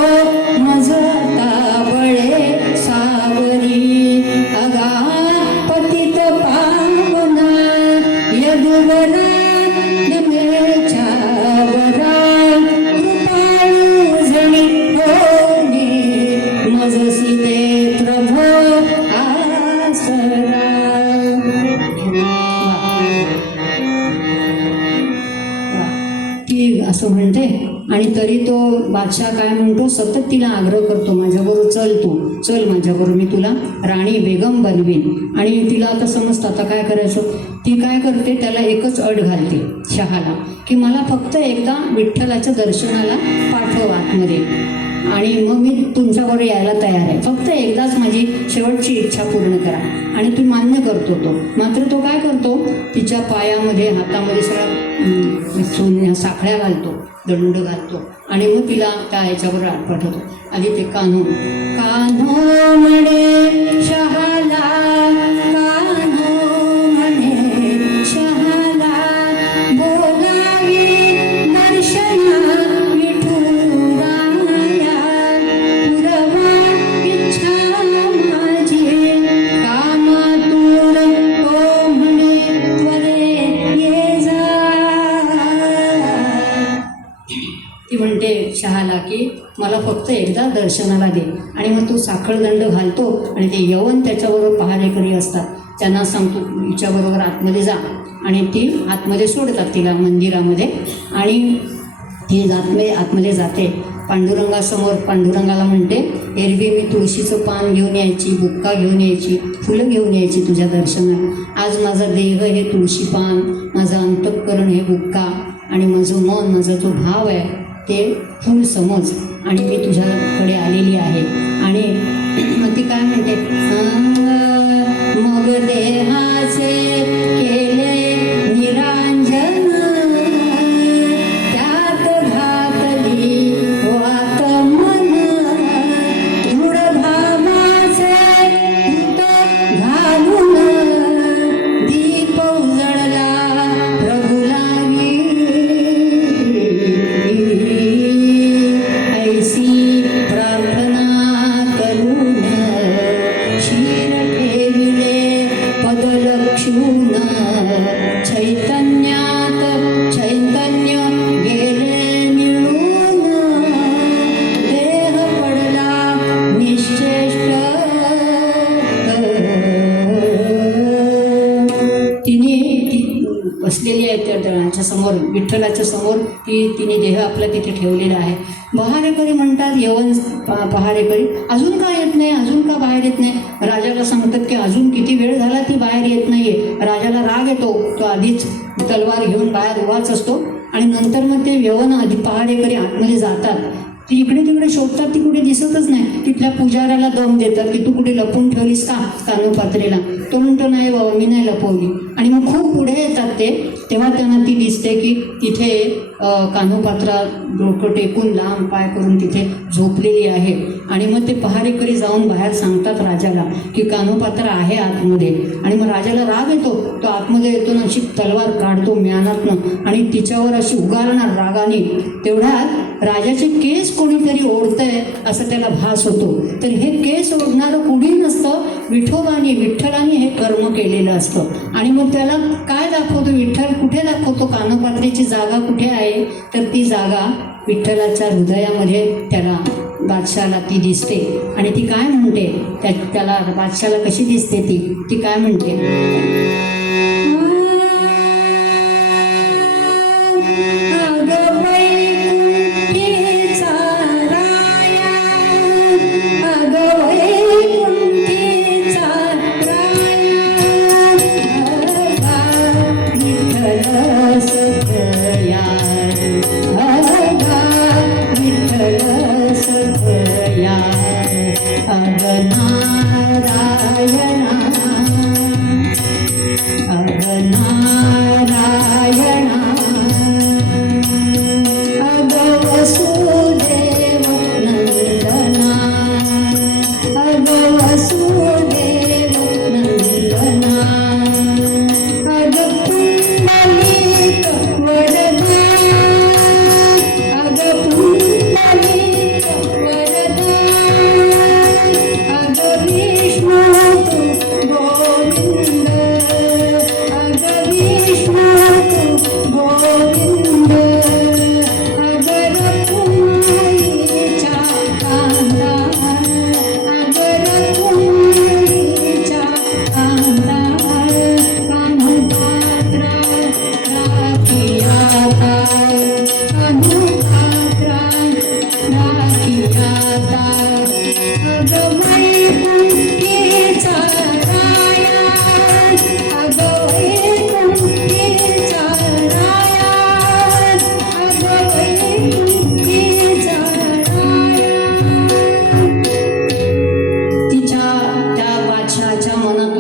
मजता बळे सावरी अगा पतित पावना यदुवरा नमेच्या वरा कृपाळू जणी होणे मजसी ते प्रभो आसरा. ती असं म्हणते. आणि तरी तो बादशाह काय म्हणतो, सतत तिला आग्रह करतो माझ्याबरोबर चल, तू चल माझ्याबरोबर, मी तुला राणी बेगम बनवीन. आणि तिला आता समजतं आता काय करायचं. ती काय करते, त्याला एकच अट घालते शहाला की मला फक्त एकदा विठ्ठलाच्या दर्शनाला पाठव आतमध्ये आणि मग मी तुमच्याबरोबर यायला तयार आहे, फक्त एकदाच माझी शेवटची इच्छा पूर्ण करा. आणि तू मान्य करतो तो. मात्र तो काय करतो, तिच्या पायामध्ये हातामध्ये सगळ्या साखळ्या घालतो, दंड घालतो आणि मग तिला त्या याच्याबरोबर आत पाठवतो. आधी ते कान्हो कान्हो म्हणे शहाला, कान्हो म्हणे शहाला, बोलावी दर्शना विठुराया, पुरवा इच्छा माझी कामातूर, तो म्हणे त्वरे ये जा. ती म्हणते शहाला की मला फक्त एकदा दर्शनाला दे. आणि मग तो साखळदंड घालतो आणि ते यवन त्याच्याबरोबर पहारेकरी असतात त्यांना सांगतो हिच्याबरोबर आतमध्ये जा. आणि ती आतमध्ये सोडतात तिला मंदिरामध्ये. आणि ती आतमध्ये जाते पांडुरंगासमोर. पांडुरंगाला म्हणते एरवी मी तुळशीचं पान घेऊन यायची, बुक्का घेऊन यायची, फुलं घेऊन यायची तुझ्या दर्शनाला. आज माझा देह हे तुळशी पान, माझं अंतःकरण हे बुक्का आणि माझं मन, माझा जो भाव आहे ते फुल समज आणि मी तुझ्याकडे आलेली आहे. आणि मग ती काय म्हणते, मग देहाचे केले निरांजन देवाच्या समोर तिने देह आपला तिथे ठेवलेला आहे. पहारेकरी म्हणतात, यवन पहारेकरी अजून का येत नाही, अजून का बाहेर येत नाही. राजाला सांगतात की अजून किती वेळ झाला ती बाहेर येत नाही आहे. राजाला राग येतो, तो आधीच तलवार घेऊन बाहेर उभाच असतो. आणि नंतर मग ते यवन आधी पहारेकरी आतमध्ये जातात. ती इकडे तिकडे शोधतात, ती कुठे दिसतच नाही. तिथल्या पुजाऱ्याला दम देतात की तू कुठे लपवून ठेवलीस का कानोपात्रेला. तो म्हणतो नाही बाबा मी नाही लपवली. आणि मग खूप पुढे येतात ते, तेव्हा त्यांना ती दिसते की तिथे कान्होपात्रा डोकं टेकून लांब पाय करून तिथे झोपलेली आहे. आणि मग ते पहारेकरी जाऊन बाहेर सांगतात राजाला की कान्होपात्रा आहे आतमध्ये. आणि मग राजाला राग येतो, तो आतमध्ये येतो ना अशी तलवार काढतो म्यानातनं आणि तिच्यावर अशी उगारणार रागाने. तेवढ्यात राजाचे केस कोणीतरी ओढतंय असं त्याला भास होतो. तर हे केस ओढणारं कुणी नसतं, विठ्ठलाने हे कर्म केलेलं असतं. आणि मग त्याला काय दाखवतो विठ्ठल, कुठे दाखवतो कान्होपात्रेची जागा कुठे आहे. तर ती जागा विठ्ठलाच्या हृदयामध्ये त्याला बादशाला ती दिसते. आणि ती काय म्हणते, त्याला बादशाला कशी दिसते ती काय म्हणते,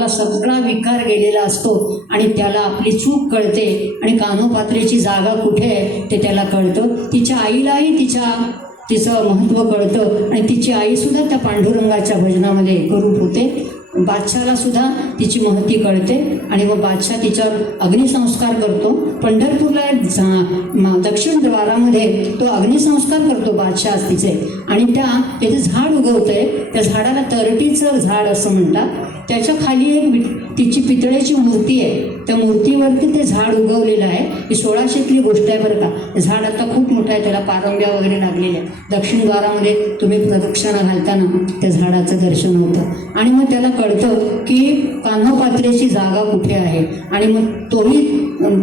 सगळा विकार गेलेला असतो आणि त्याला आपली चूक कळते आणि कान्होपात्रेची जागा कुठे आहे ते त्याला कळतं. तिच्या आईलाही तिचं महत्त्व कळतं आणि तिची आईसुद्धा त्या पांडुरंगाच्या भजनामध्ये एकरूप होते. बादशाला सुद्धा तिची महती कळते आणि मग बादशाह तिच्यावर अग्निसंस्कार करतो. पंढरपूरला एक दक्षिण द्वारामध्ये तो अग्निसंस्कार करतो बादशाह तिचे. आणि त्याचे झाड उगवतंय, त्या झाडाला तरटीचं झाड असं म्हणतात. त्याच्या खाली एक तिची पितळेची मूर्ती आहे, त्या मूर्तीवरती ते झाड उगवलेलं आहे. ही 1600तली गोष्ट आहे बरं का. झाड आता खूप मोठं आहे, त्याला पारंब्या वगैरे लागलेल्या. दक्षिण द्वारामध्ये तुम्ही प्रदक्षिणा घालताना त्या झाडाचं दर्शन होतं. आणि मग त्याला कळतं की कान्होपात्रेची जागा कुठे आहे. आणि मग तोही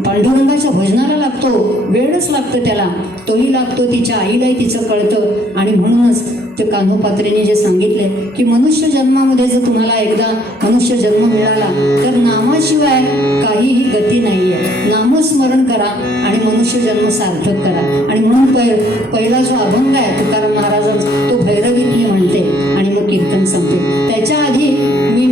पांडुरंगाच्या भजनाला लागतो, वेळच लागतं त्याला, तोही लागतो. तिच्या आईलाही तिचं कळतं. आणि म्हणूनच ते कान्होपात्रेने जे सांगितले की मनुष्य जन्मामध्ये जर तुम्हाला एकदा मनुष्य जन्म मिळाला तर नामाशिवाय काहीही गती नाही आहे. नामस्मरण करा आणि मनुष्य जन्म सार्थक करा. आणि म्हणून पहिला जो अभंग आहे तुकाराम महाराजांचा तो भैरवीतली म्हणते आणि मग कीर्तन संपते. त्याच्या आधी मी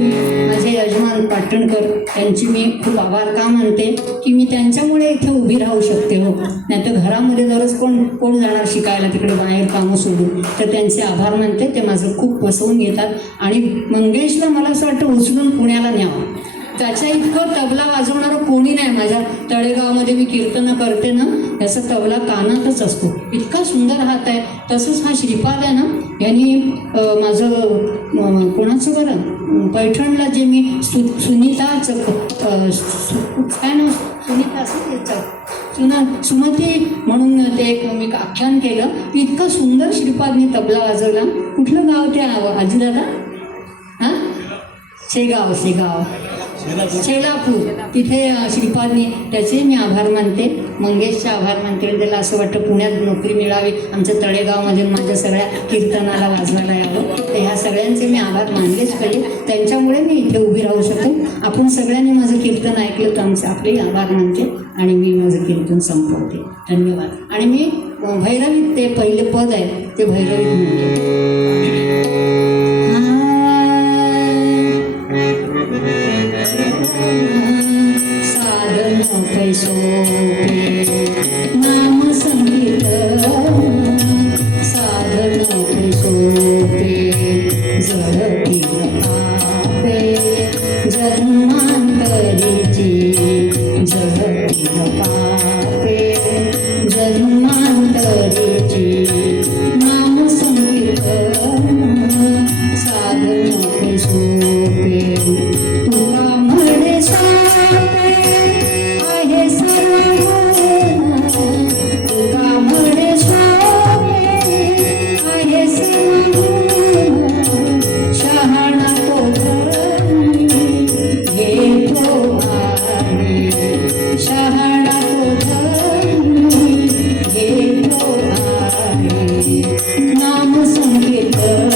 माझे यजमान पाटणकर त्यांची मी खूप आभार का मानते की मी त्यांच्यामुळे इथे उभी राहू शकते. हो, नाही तर घरामध्ये दररोज कोण जाणार शिकायला तिकडे बाहेर कामं सोडून. तर त्यांचे आभार मानते, ते माझं खूप बसवून घेतात. आणि मंगेशला मला असं वाटतं उचलून पुण्याला न्यावं. त्याच्या इतकं तबला वाजवणारं कोणी नाही. माझ्या तळेगावमध्ये मी कीर्तनं करते ना, याचा तबला कानातच असतो, इतका सुंदर हात आहे. तसंच हा श्रीपाद आहे ना, यांनी माझं कोणाचं बरं पैठणला जे मी सुनीताचं काय ना सुनीता असं सुमती म्हणून ते एक मी आख्यान केलं. इतकं सुंदर श्रीपादने तबला वाजवला. कुठलं गाव ते आजीदादा? हां, शेगाव. शेलापूर तिथे श्रीपादने त्याचे मी आभार मानते. मंगेशचे आभार मानते. आणि त्याला असं वाटतं पुण्यात नोकरी मिळावी, आमच्या तळेगावमध्ये माझ्या सगळ्या कीर्तनाला वाजवायला यावं. तर ह्या सगळ्यांचे मी आभार मानलेच पाहिजे. त्यांच्यामुळे मी इथे उभी राहू शकते. आपण सगळ्यांनी माझं कीर्तन ऐकलं तर आमचे आपलेही आभार मानते आणि मी माझं कीर्तन संपवते. धन्यवाद. आणि मी भैरवीत ते पहिले पद आहे ते भैरवीत म्हणते. साधन पैसोपे नाम संगीत, साधन पैसोपे जडतील पापे जन्मांतरीची, जडतील पापे जन्मांतरीची नाम संकीर्तन साधन पैसोपे. तुला म्हणे सापे आहे सर्व गुण, तुला म्हणे सापे आहे सर्व गुण. शहाणा तो धनी घेतो आणि, शहाणा तो धनी घेतो आणि. नाम संकीर्तन,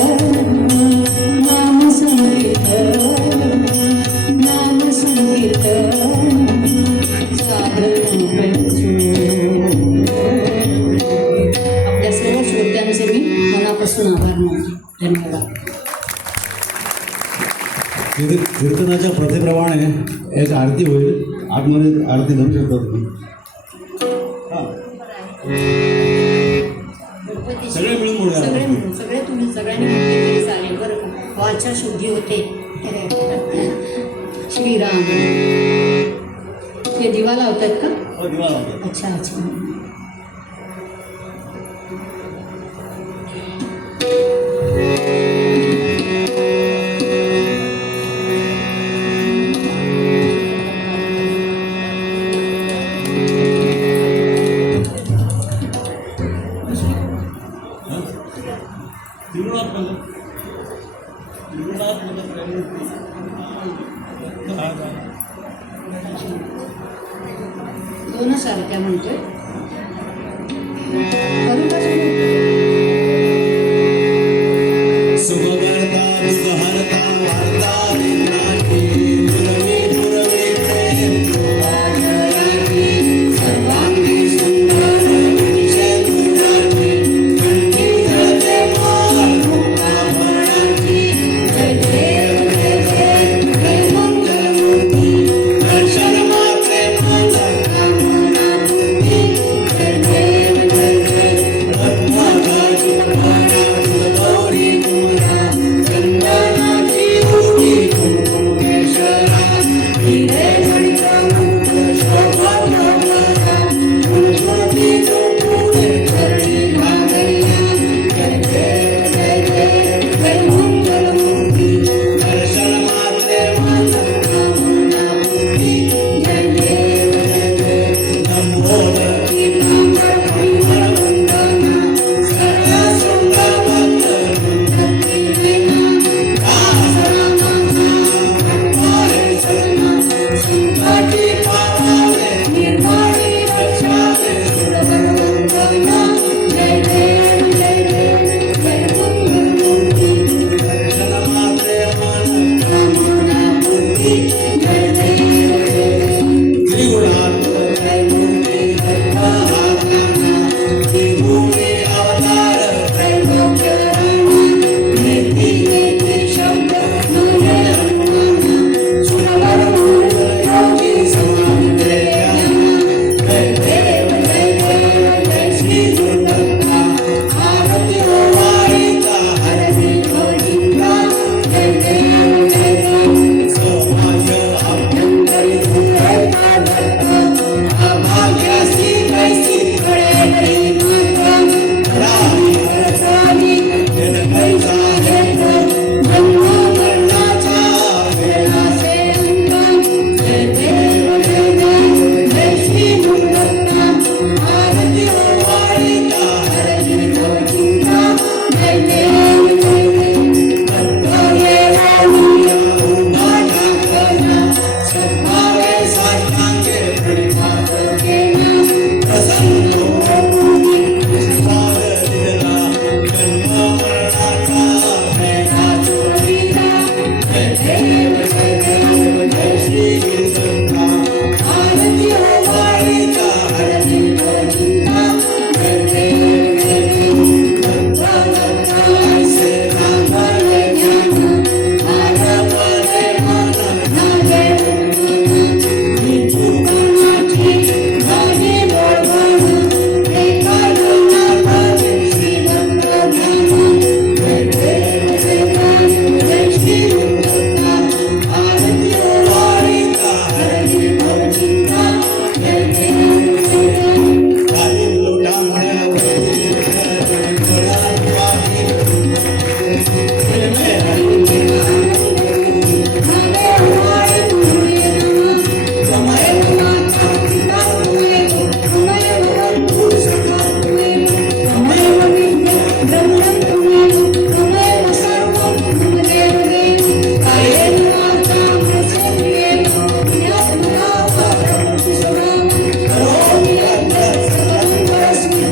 नाम संकीर्तन, नाम संकीर्तन साधन पैसो. आपल्या सर्व श्रोत्यांचे मी मनापासून आभार मानते. धन्यवाद. कीर्तनाच्या प्रथेप्रमाणे एक आरती होईल. आतमध्ये आरती धरू शकता तुम्ही. सगळे मिळून म्हणूया. सगळे तुम्ही सगळ्यांनी म्हटले तरी चालेल बरं का. वाचा शुद्धी होते. श्रीराम. हे दिवा लावतात का? दिवा लावतात. अच्छा अच्छा. दोनच आरत्या म्हणतोय. करू का सुरू? सुखकर्ता दुःखहर्ता वार्ता विघ्नाची, दुर्वी दुर्वी प्रेम कृपाजयाची, सर्वांगी सुंदर विषय तुझ्याची, कंठी जळते माळ मुक्ताभरणाची. जय देव जय देव जय मंगलमूर्ती, दर्शन मात्रे मंगल कामना पूर्ती. जय देव जय देव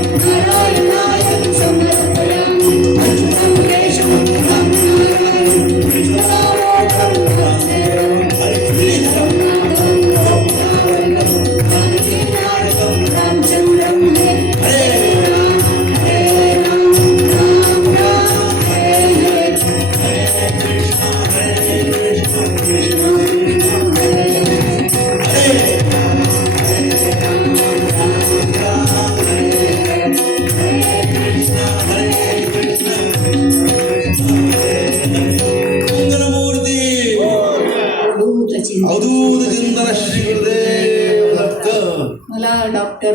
नारायणाय समर्पयामि अच्युतं केशवं रामनारायणं कृष्णनामोऽहं वासुदेवं श्रीधरं नाथं गोपनारायणं रामचन्द्रं हरे राम राम राम हरे हरे कृष्ण कृष्ण हरे मंगलमूर्ती अद्भुत चिंतन. अवधूत चिंतन श्री गुरुदेव दत्त. मला डॉक्टर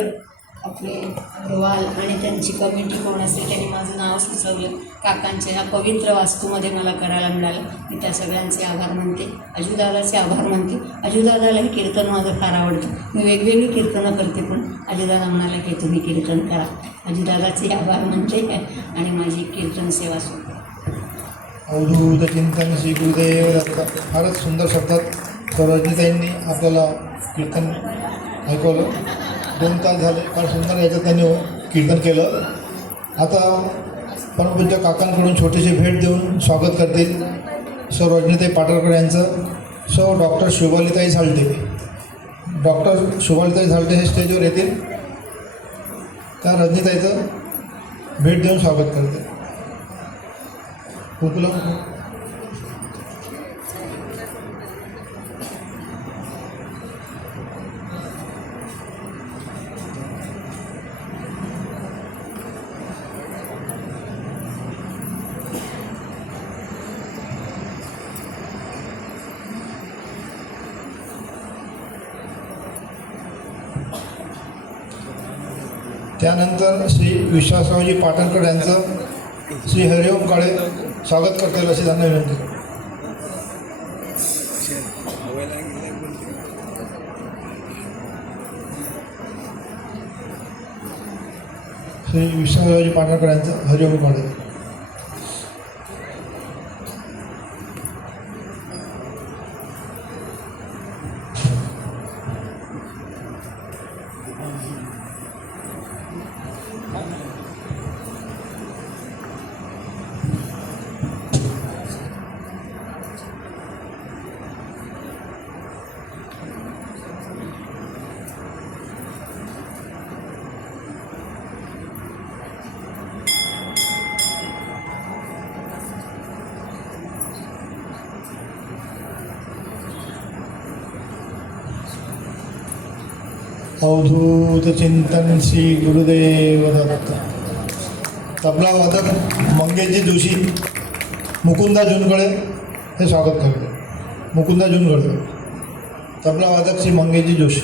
आपले अग्रवाल आणि त्यांची कमिटी कोण असते त्यांनी माझं नाव सुचवलं. काकांच्या ह्या पवित्र वास्तूमध्ये मला करायला मिळालं. मी त्या सगळ्यांचे आभार मानते. अजूदादाचे आभार मानते. अजूदादाला हे कीर्तन माझं फार आवडतं. मी वेगवेगळी कीर्तनं करते, पण अजूदादा म्हणाला की तुम्ही कीर्तन करा. अजूदादाचे आभार मानते आणि माझी कीर्तन सेवा सुरू. अवधूत चिंतन श्री गुरुदेव दत्त. फारच सुंदर शब्दात सरोजनीताईंनी आपल्याला कीर्तन ऐकवलं. 2 तास झाले. फार सुंदर याच्यात त्यांनी कीर्तन केलं. आता परमपूज्य काकांकडून छोटीशी भेट देऊन स्वागत करतील सौ रजनीताई पाटरकर यांचं सौ डॉक्टर शुभालीताई झालटे. डॉक्टर शुभालीताई झालटे हे स्टेजवर येतील. त्या रजनीताईचं भेट देऊन स्वागत करते. कुंकुला त्यानंतर श्री विश्वासरावजी पाटणकर यांचं श्री हरिओम काळे स्वागत करतील अशी त्यांना विनंती. श्री विश्वासरावजी पाटणकर यांचं हरिओम काळे. अवधूत चिंतन श्री गुरुदेव दत्त. तबला वादक मंगेशजी जोशी, मुकुंदा जुनगळे हे स्वागत करते. मुकुंदा जुनगळे. तबला वादक श्री मंगेशजी जोशी.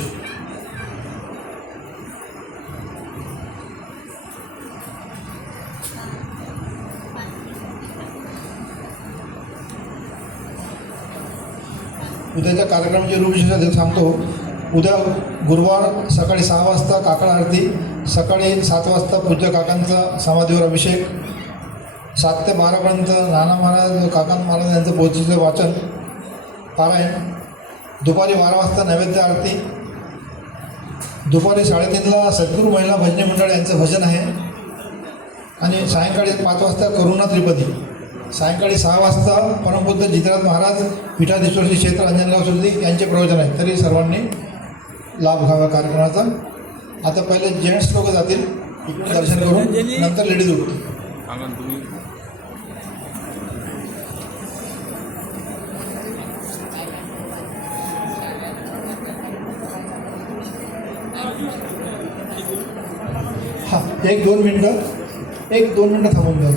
उद्याच्या कार्यक्रमाची रूपरेषा सांगतो. उद्या गुरुवार सकाळी 6 वाजता काकड आरती, सकाळी 7 वाजता पूज्य काकांचा समाधीवर अभिषेक, 7 ते 12पर्यंत नाना महाराज काका महाराज यांचं पोथीचं वाचन पारायण, दुपारी 12 वाजता नैवेद्य आरती, दुपारी 3:30ला सद्गुरू महिला भजनी मंडळ यांचं भजन आहे आणि सायंकाळी 5 वाजता करुणा त्रिपदी. सायंकाळी 6 वाजता परमपूज्य जितराज महाराज पीठाधीश्वरशी क्षेत्र अंजनगाव सुद्धी यांचे प्रवचन आहे. तरी सर्वांनी लाभ घ्यावा कार्यक्रमाचा. आता पहिले जेंट्स लोक जातील दर्शन करून, नंतर लेडीज उठतील. हां, 1-2 मिनटं थांबून द्या.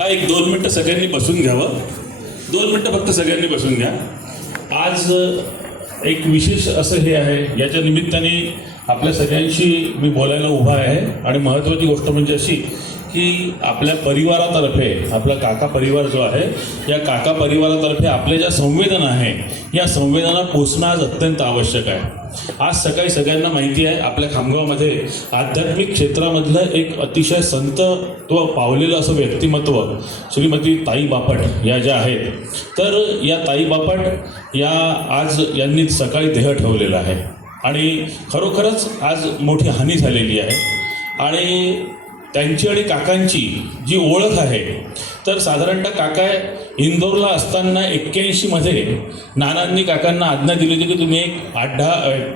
हा 1-2 मिनटं सगळ्यांनी बसून घ्यावं. 2 मिनटं फक्त सगळ्यांनी बसून घ्या. आज एक विशेष असं हे आहे, याच्या निमित्ताने आपल्या सगळ्यांशी मी बोलायला उभा आहे. आणि महत्त्वाची गोष्ट म्हणजे अशी की आपल्या परिवारातर्फे, आपला काका परिवार जो आहे, या काका परिवारातर्फे आपल्या ज्या संवेदना आहे, या संवेदना पोचणं आज अत्यंत आवश्यक आहे. आज सकाळी सगळ्यांना माहिती आहे, आपल्या खामगावमध्ये आध्यात्मिक क्षेत्रामधलं एक अतिशय संतत्व पावलेलं असं व्यक्तिमत्व श्रीमती ताई बापट या ज्या आहेत. तर या ताई बापट या आज यांनी सकाळी देह ठेवलेला आहे आणि खरोखरच आज मोठी हानी झालेली आहे. आणि त्यांची आणि काकांची जी ओळख आहे, तर साधारणतः काका इंदोरला असताना 81मध्ये नानांनी काकांना आज्ञा दिली होती की तुम्ही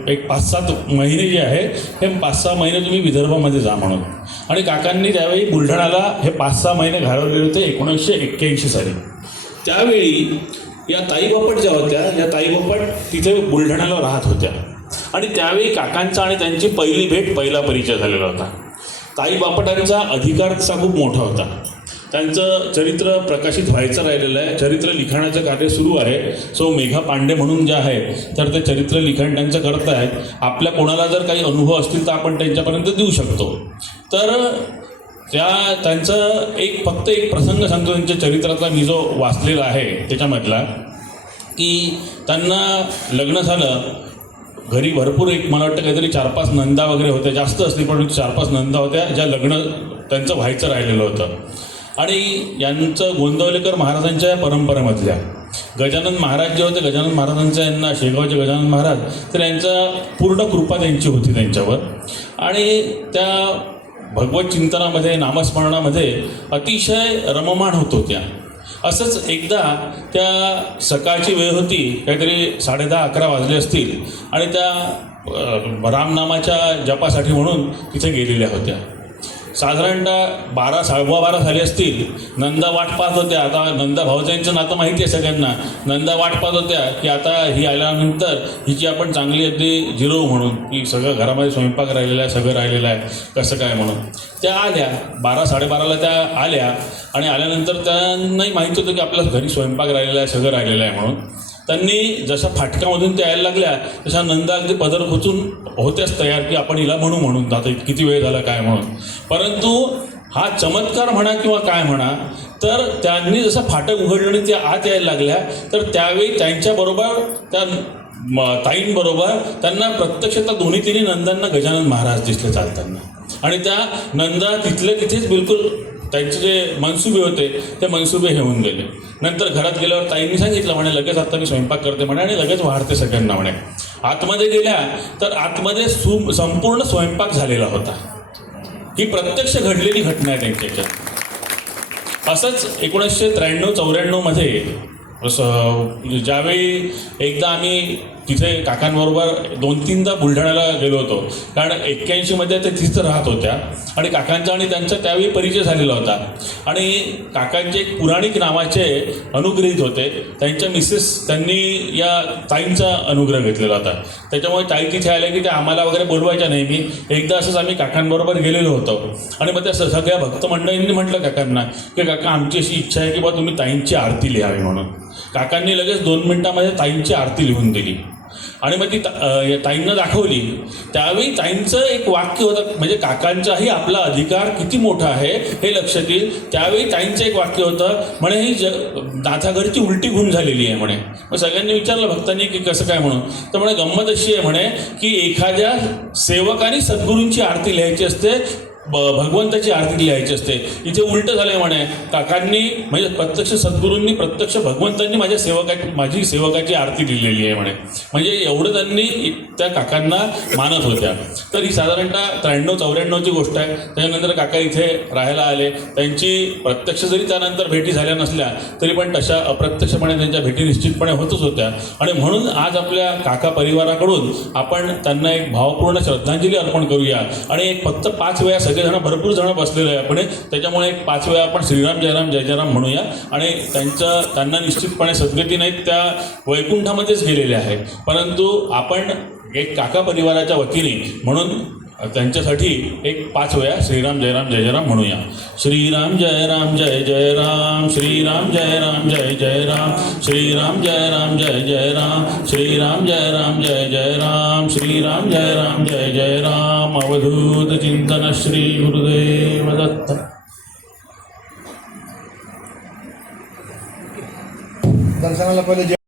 एक 5-7 महिने जे आहे हे 5-6 महिने तुम्ही विदर्भामध्ये जा म्हणून. आणि काकांनी त्यावेळी बुलढाण्याला हे 5-6 महिने घालवलेले होते 1981 साली. त्यावेळी या ताई बापट ज्या होत्या, या ताई बापट तिथे बुलढाण्याला राहत होत्या आणि त्यावेळी काकांचा आणि त्यांची पहिली भेट, पहिला परिचय झालेला होता. ताई बापटांचा अधिकारचा खूप मोठा होता. त्यांचं चरित्र प्रकाशित व्हायचं राहिलेलं आहे, चरित्र लिखाणाचं कार्य सुरू आहे. सो मेघा पांडे म्हणून जे आहे तर ते चरित्र लिखाण त्यांचं करत आहेत. आपल्या कोणाला जर काही अनुभव असतील तर आपण त्यांच्यापर्यंत देऊ शकतो. तर त्यांचं फक्त एक प्रसंग सांगतो त्यांच्या चरित्राचा, मी जो वाचलेला आहे त्याच्यामधला, की त्यांना लग्न झालं, घरी भरपूर मला वाटतं काहीतरी 4-5 नंदा वगैरे होत्या, जास्त असतील पण 4-5 नंदा होत्या ज्या लग्न त्यांचं व्हायचं राहिलेलं होतं. आणि यांचं गोंदवलेकर महाराजांच्या परंपरेमधल्या गजानन महाराज जे होते, गजानन महाराजांच्या यांना शेगावचे गजानन महाराज, तर यांचा पूर्ण कृपा त्यांची होती त्यांच्यावर. आणि त्या भगवत चिंतनामध्ये, नामस्मरणामध्ये अतिशय रममाण होत होत्या. असंच एकदा त्या सकाळची वेळ होती, काहीतरी 10:30-11 वाजले असतील आणि त्या रामनामाच्या जपासाठी म्हणून तिथे गेलेल्या होत्या. साधारणतः 12 झाले असतील. नंदा वाट पाहत होत्या. आता नंदा भाऊजांचं नातं माहिती आहे सगळ्यांना. नंदा वाट पाहत होत्या की आता ही आल्यानंतर हिची आपण चांगली अगदी जिरवू म्हणून, की सगळं घरामध्ये स्वयंपाक राहिलेला आहे, सगळं राहिलेलं आहे, कसं काय म्हणून. त्या आल्या 12-12:30ला त्या आल्या आणि आल्यानंतर त्यांनाही माहिती होतं की आपल्या घरी स्वयंपाक राहिलेला आहे, सगळं राहिलेलं आहे म्हणून. त्यांनी जशा फाटकामधून त्या यायला लागल्या तशा नंदा अगदी पदर खोचून होत्याच तयार की आपण हिला म्हणून आता किती वेळ झाला काय म्हणून. परंतु हा चमत्कार म्हणा किंवा काय म्हणा, तर त्यांनी जसं फाटक उघडलं आणि त्या आत यायला लागल्या, तर त्यावेळी त्यांच्याबरोबर त्या ताईंबरोबर त्यांना प्रत्यक्ष त्या दोन्ही नंदांना गजानन महाराज दिसले चालताना. आणि त्या नंदा तिथेच बिलकुल त्यांचे जे मनसुबे होते ते मनसुबे हेऊन गेले. नंतर घरात गेल्यावर ताईंनी सांगितलं म्हणे लगेच आता मी स्वयंपाक करते म्हणे आणि लगेच वाढते सगळ्यांना म्हणे. आतमध्ये गेल्या तर आतमध्ये संपूर्ण स्वयंपाक झालेला होता. ही प्रत्यक्ष घडलेली घटना आहे त्यांच्याच्यात. असंच 1993-94मध्ये ज्यावेळी एकदा आम्ही तिथे काकांबरोबर 2-3दा बुलढाण्याला गेलो होतो, कारण 81मध्ये ते तिथं राहत होत्या आणि काकांचा आणि त्यांचा त्यावेळी परिचय झालेला होता. आणि काकांचे एक पुराणिक नावाचे अनुग्रहित होते, त्यांच्या मिसेस त्यांनी या ताईंचा अनुग्रह घेतलेला होता. त्याच्यामुळे ताई तिथे आल्या की त्या आम्हाला वगैरे बोलवायच्या नेहमी. एकदा असंच आम्ही काकांबरोबर गेलेलो होतो आणि मग त्या सगळ्या भक्त मंडळींनी म्हटलं काकांना की काका आमची अशी इच्छा आहे की बा तुम्ही ताईंची आरती लिहावी म्हणून. काकांनी लगेच 2 मिनिटामध्ये ताईंची आरती लिहून दिली आणि मग ती ताईंना दाखवली. त्यावेळी ताईंचं एक वाक्य होतं, म्हणजे काकांचाही आपला अधिकार किती मोठा आहे हे लक्षात येईल. त्यावेळी ताईंचं एक वाक्य होतं म्हणे ही नाथाघरची उलटी घूम झालेली आहे म्हणे. मग सगळ्यांनी विचारलं भक्तांनी की कसं काय म्हणून, तर म्हणे गंमत अशी आहे म्हणे की एखाद्या सेवकाने सद्गुरूंची आरती लिहायची असते, भगवंताची आरती लिहायची असते. इथे उलटं झालं आहे म्हणे. काकांनी म्हणजे प्रत्यक्ष सद्गुरूंनी, प्रत्यक्ष भगवंतांनी माझी सेवकाची आरती लिहिलेली आहे म्हणे. म्हणजे एवढं त्यांनी त्या काकांना मानत होत्या. तर ही साधारणतः 93-94ची गोष्ट आहे. त्याच्यानंतर काका इथे राहायला आले. त्यांची प्रत्यक्ष जरी त्यानंतर भेटी झाल्या नसल्या तरी पण तशा अप्रत्यक्षपणे त्यांच्या भेटी निश्चितपणे होतच होत्या. आणि म्हणून आज आपल्या काका परिवाराकडून आपण त्यांना एक भावपूर्ण श्रद्धांजली अर्पण करूया. आणि एक फक्त 5 वेळा सगळेजण, भरपूर जण बसलेले आहे आपण, त्याच्यामुळे एक 5 वेळा आपण श्रीराम जयराम जय जयराम म्हणूया. आणि त्यांना निश्चितपणे सद्गती नाहीत, त्या वैकुंठामध्येच गेलेल्या आहेत. परंतु आपण एक काका परिवाराच्या वतीने म्हणून त्यांच्यासाठी एक 5 वेळा श्रीराम जयराम जय जयराम म्हणूया. श्रीराम जय राम जय जय राम, श्रीराम जय राम जय जय राम, श्रीराम जय राम जय जय राम, श्रीराम जय राम जय जय राम, श्रीराम जय राम जय जय राम. अवधूत चिंतन श्री गुरुदेव दत्त. गजाननाला पहिले जे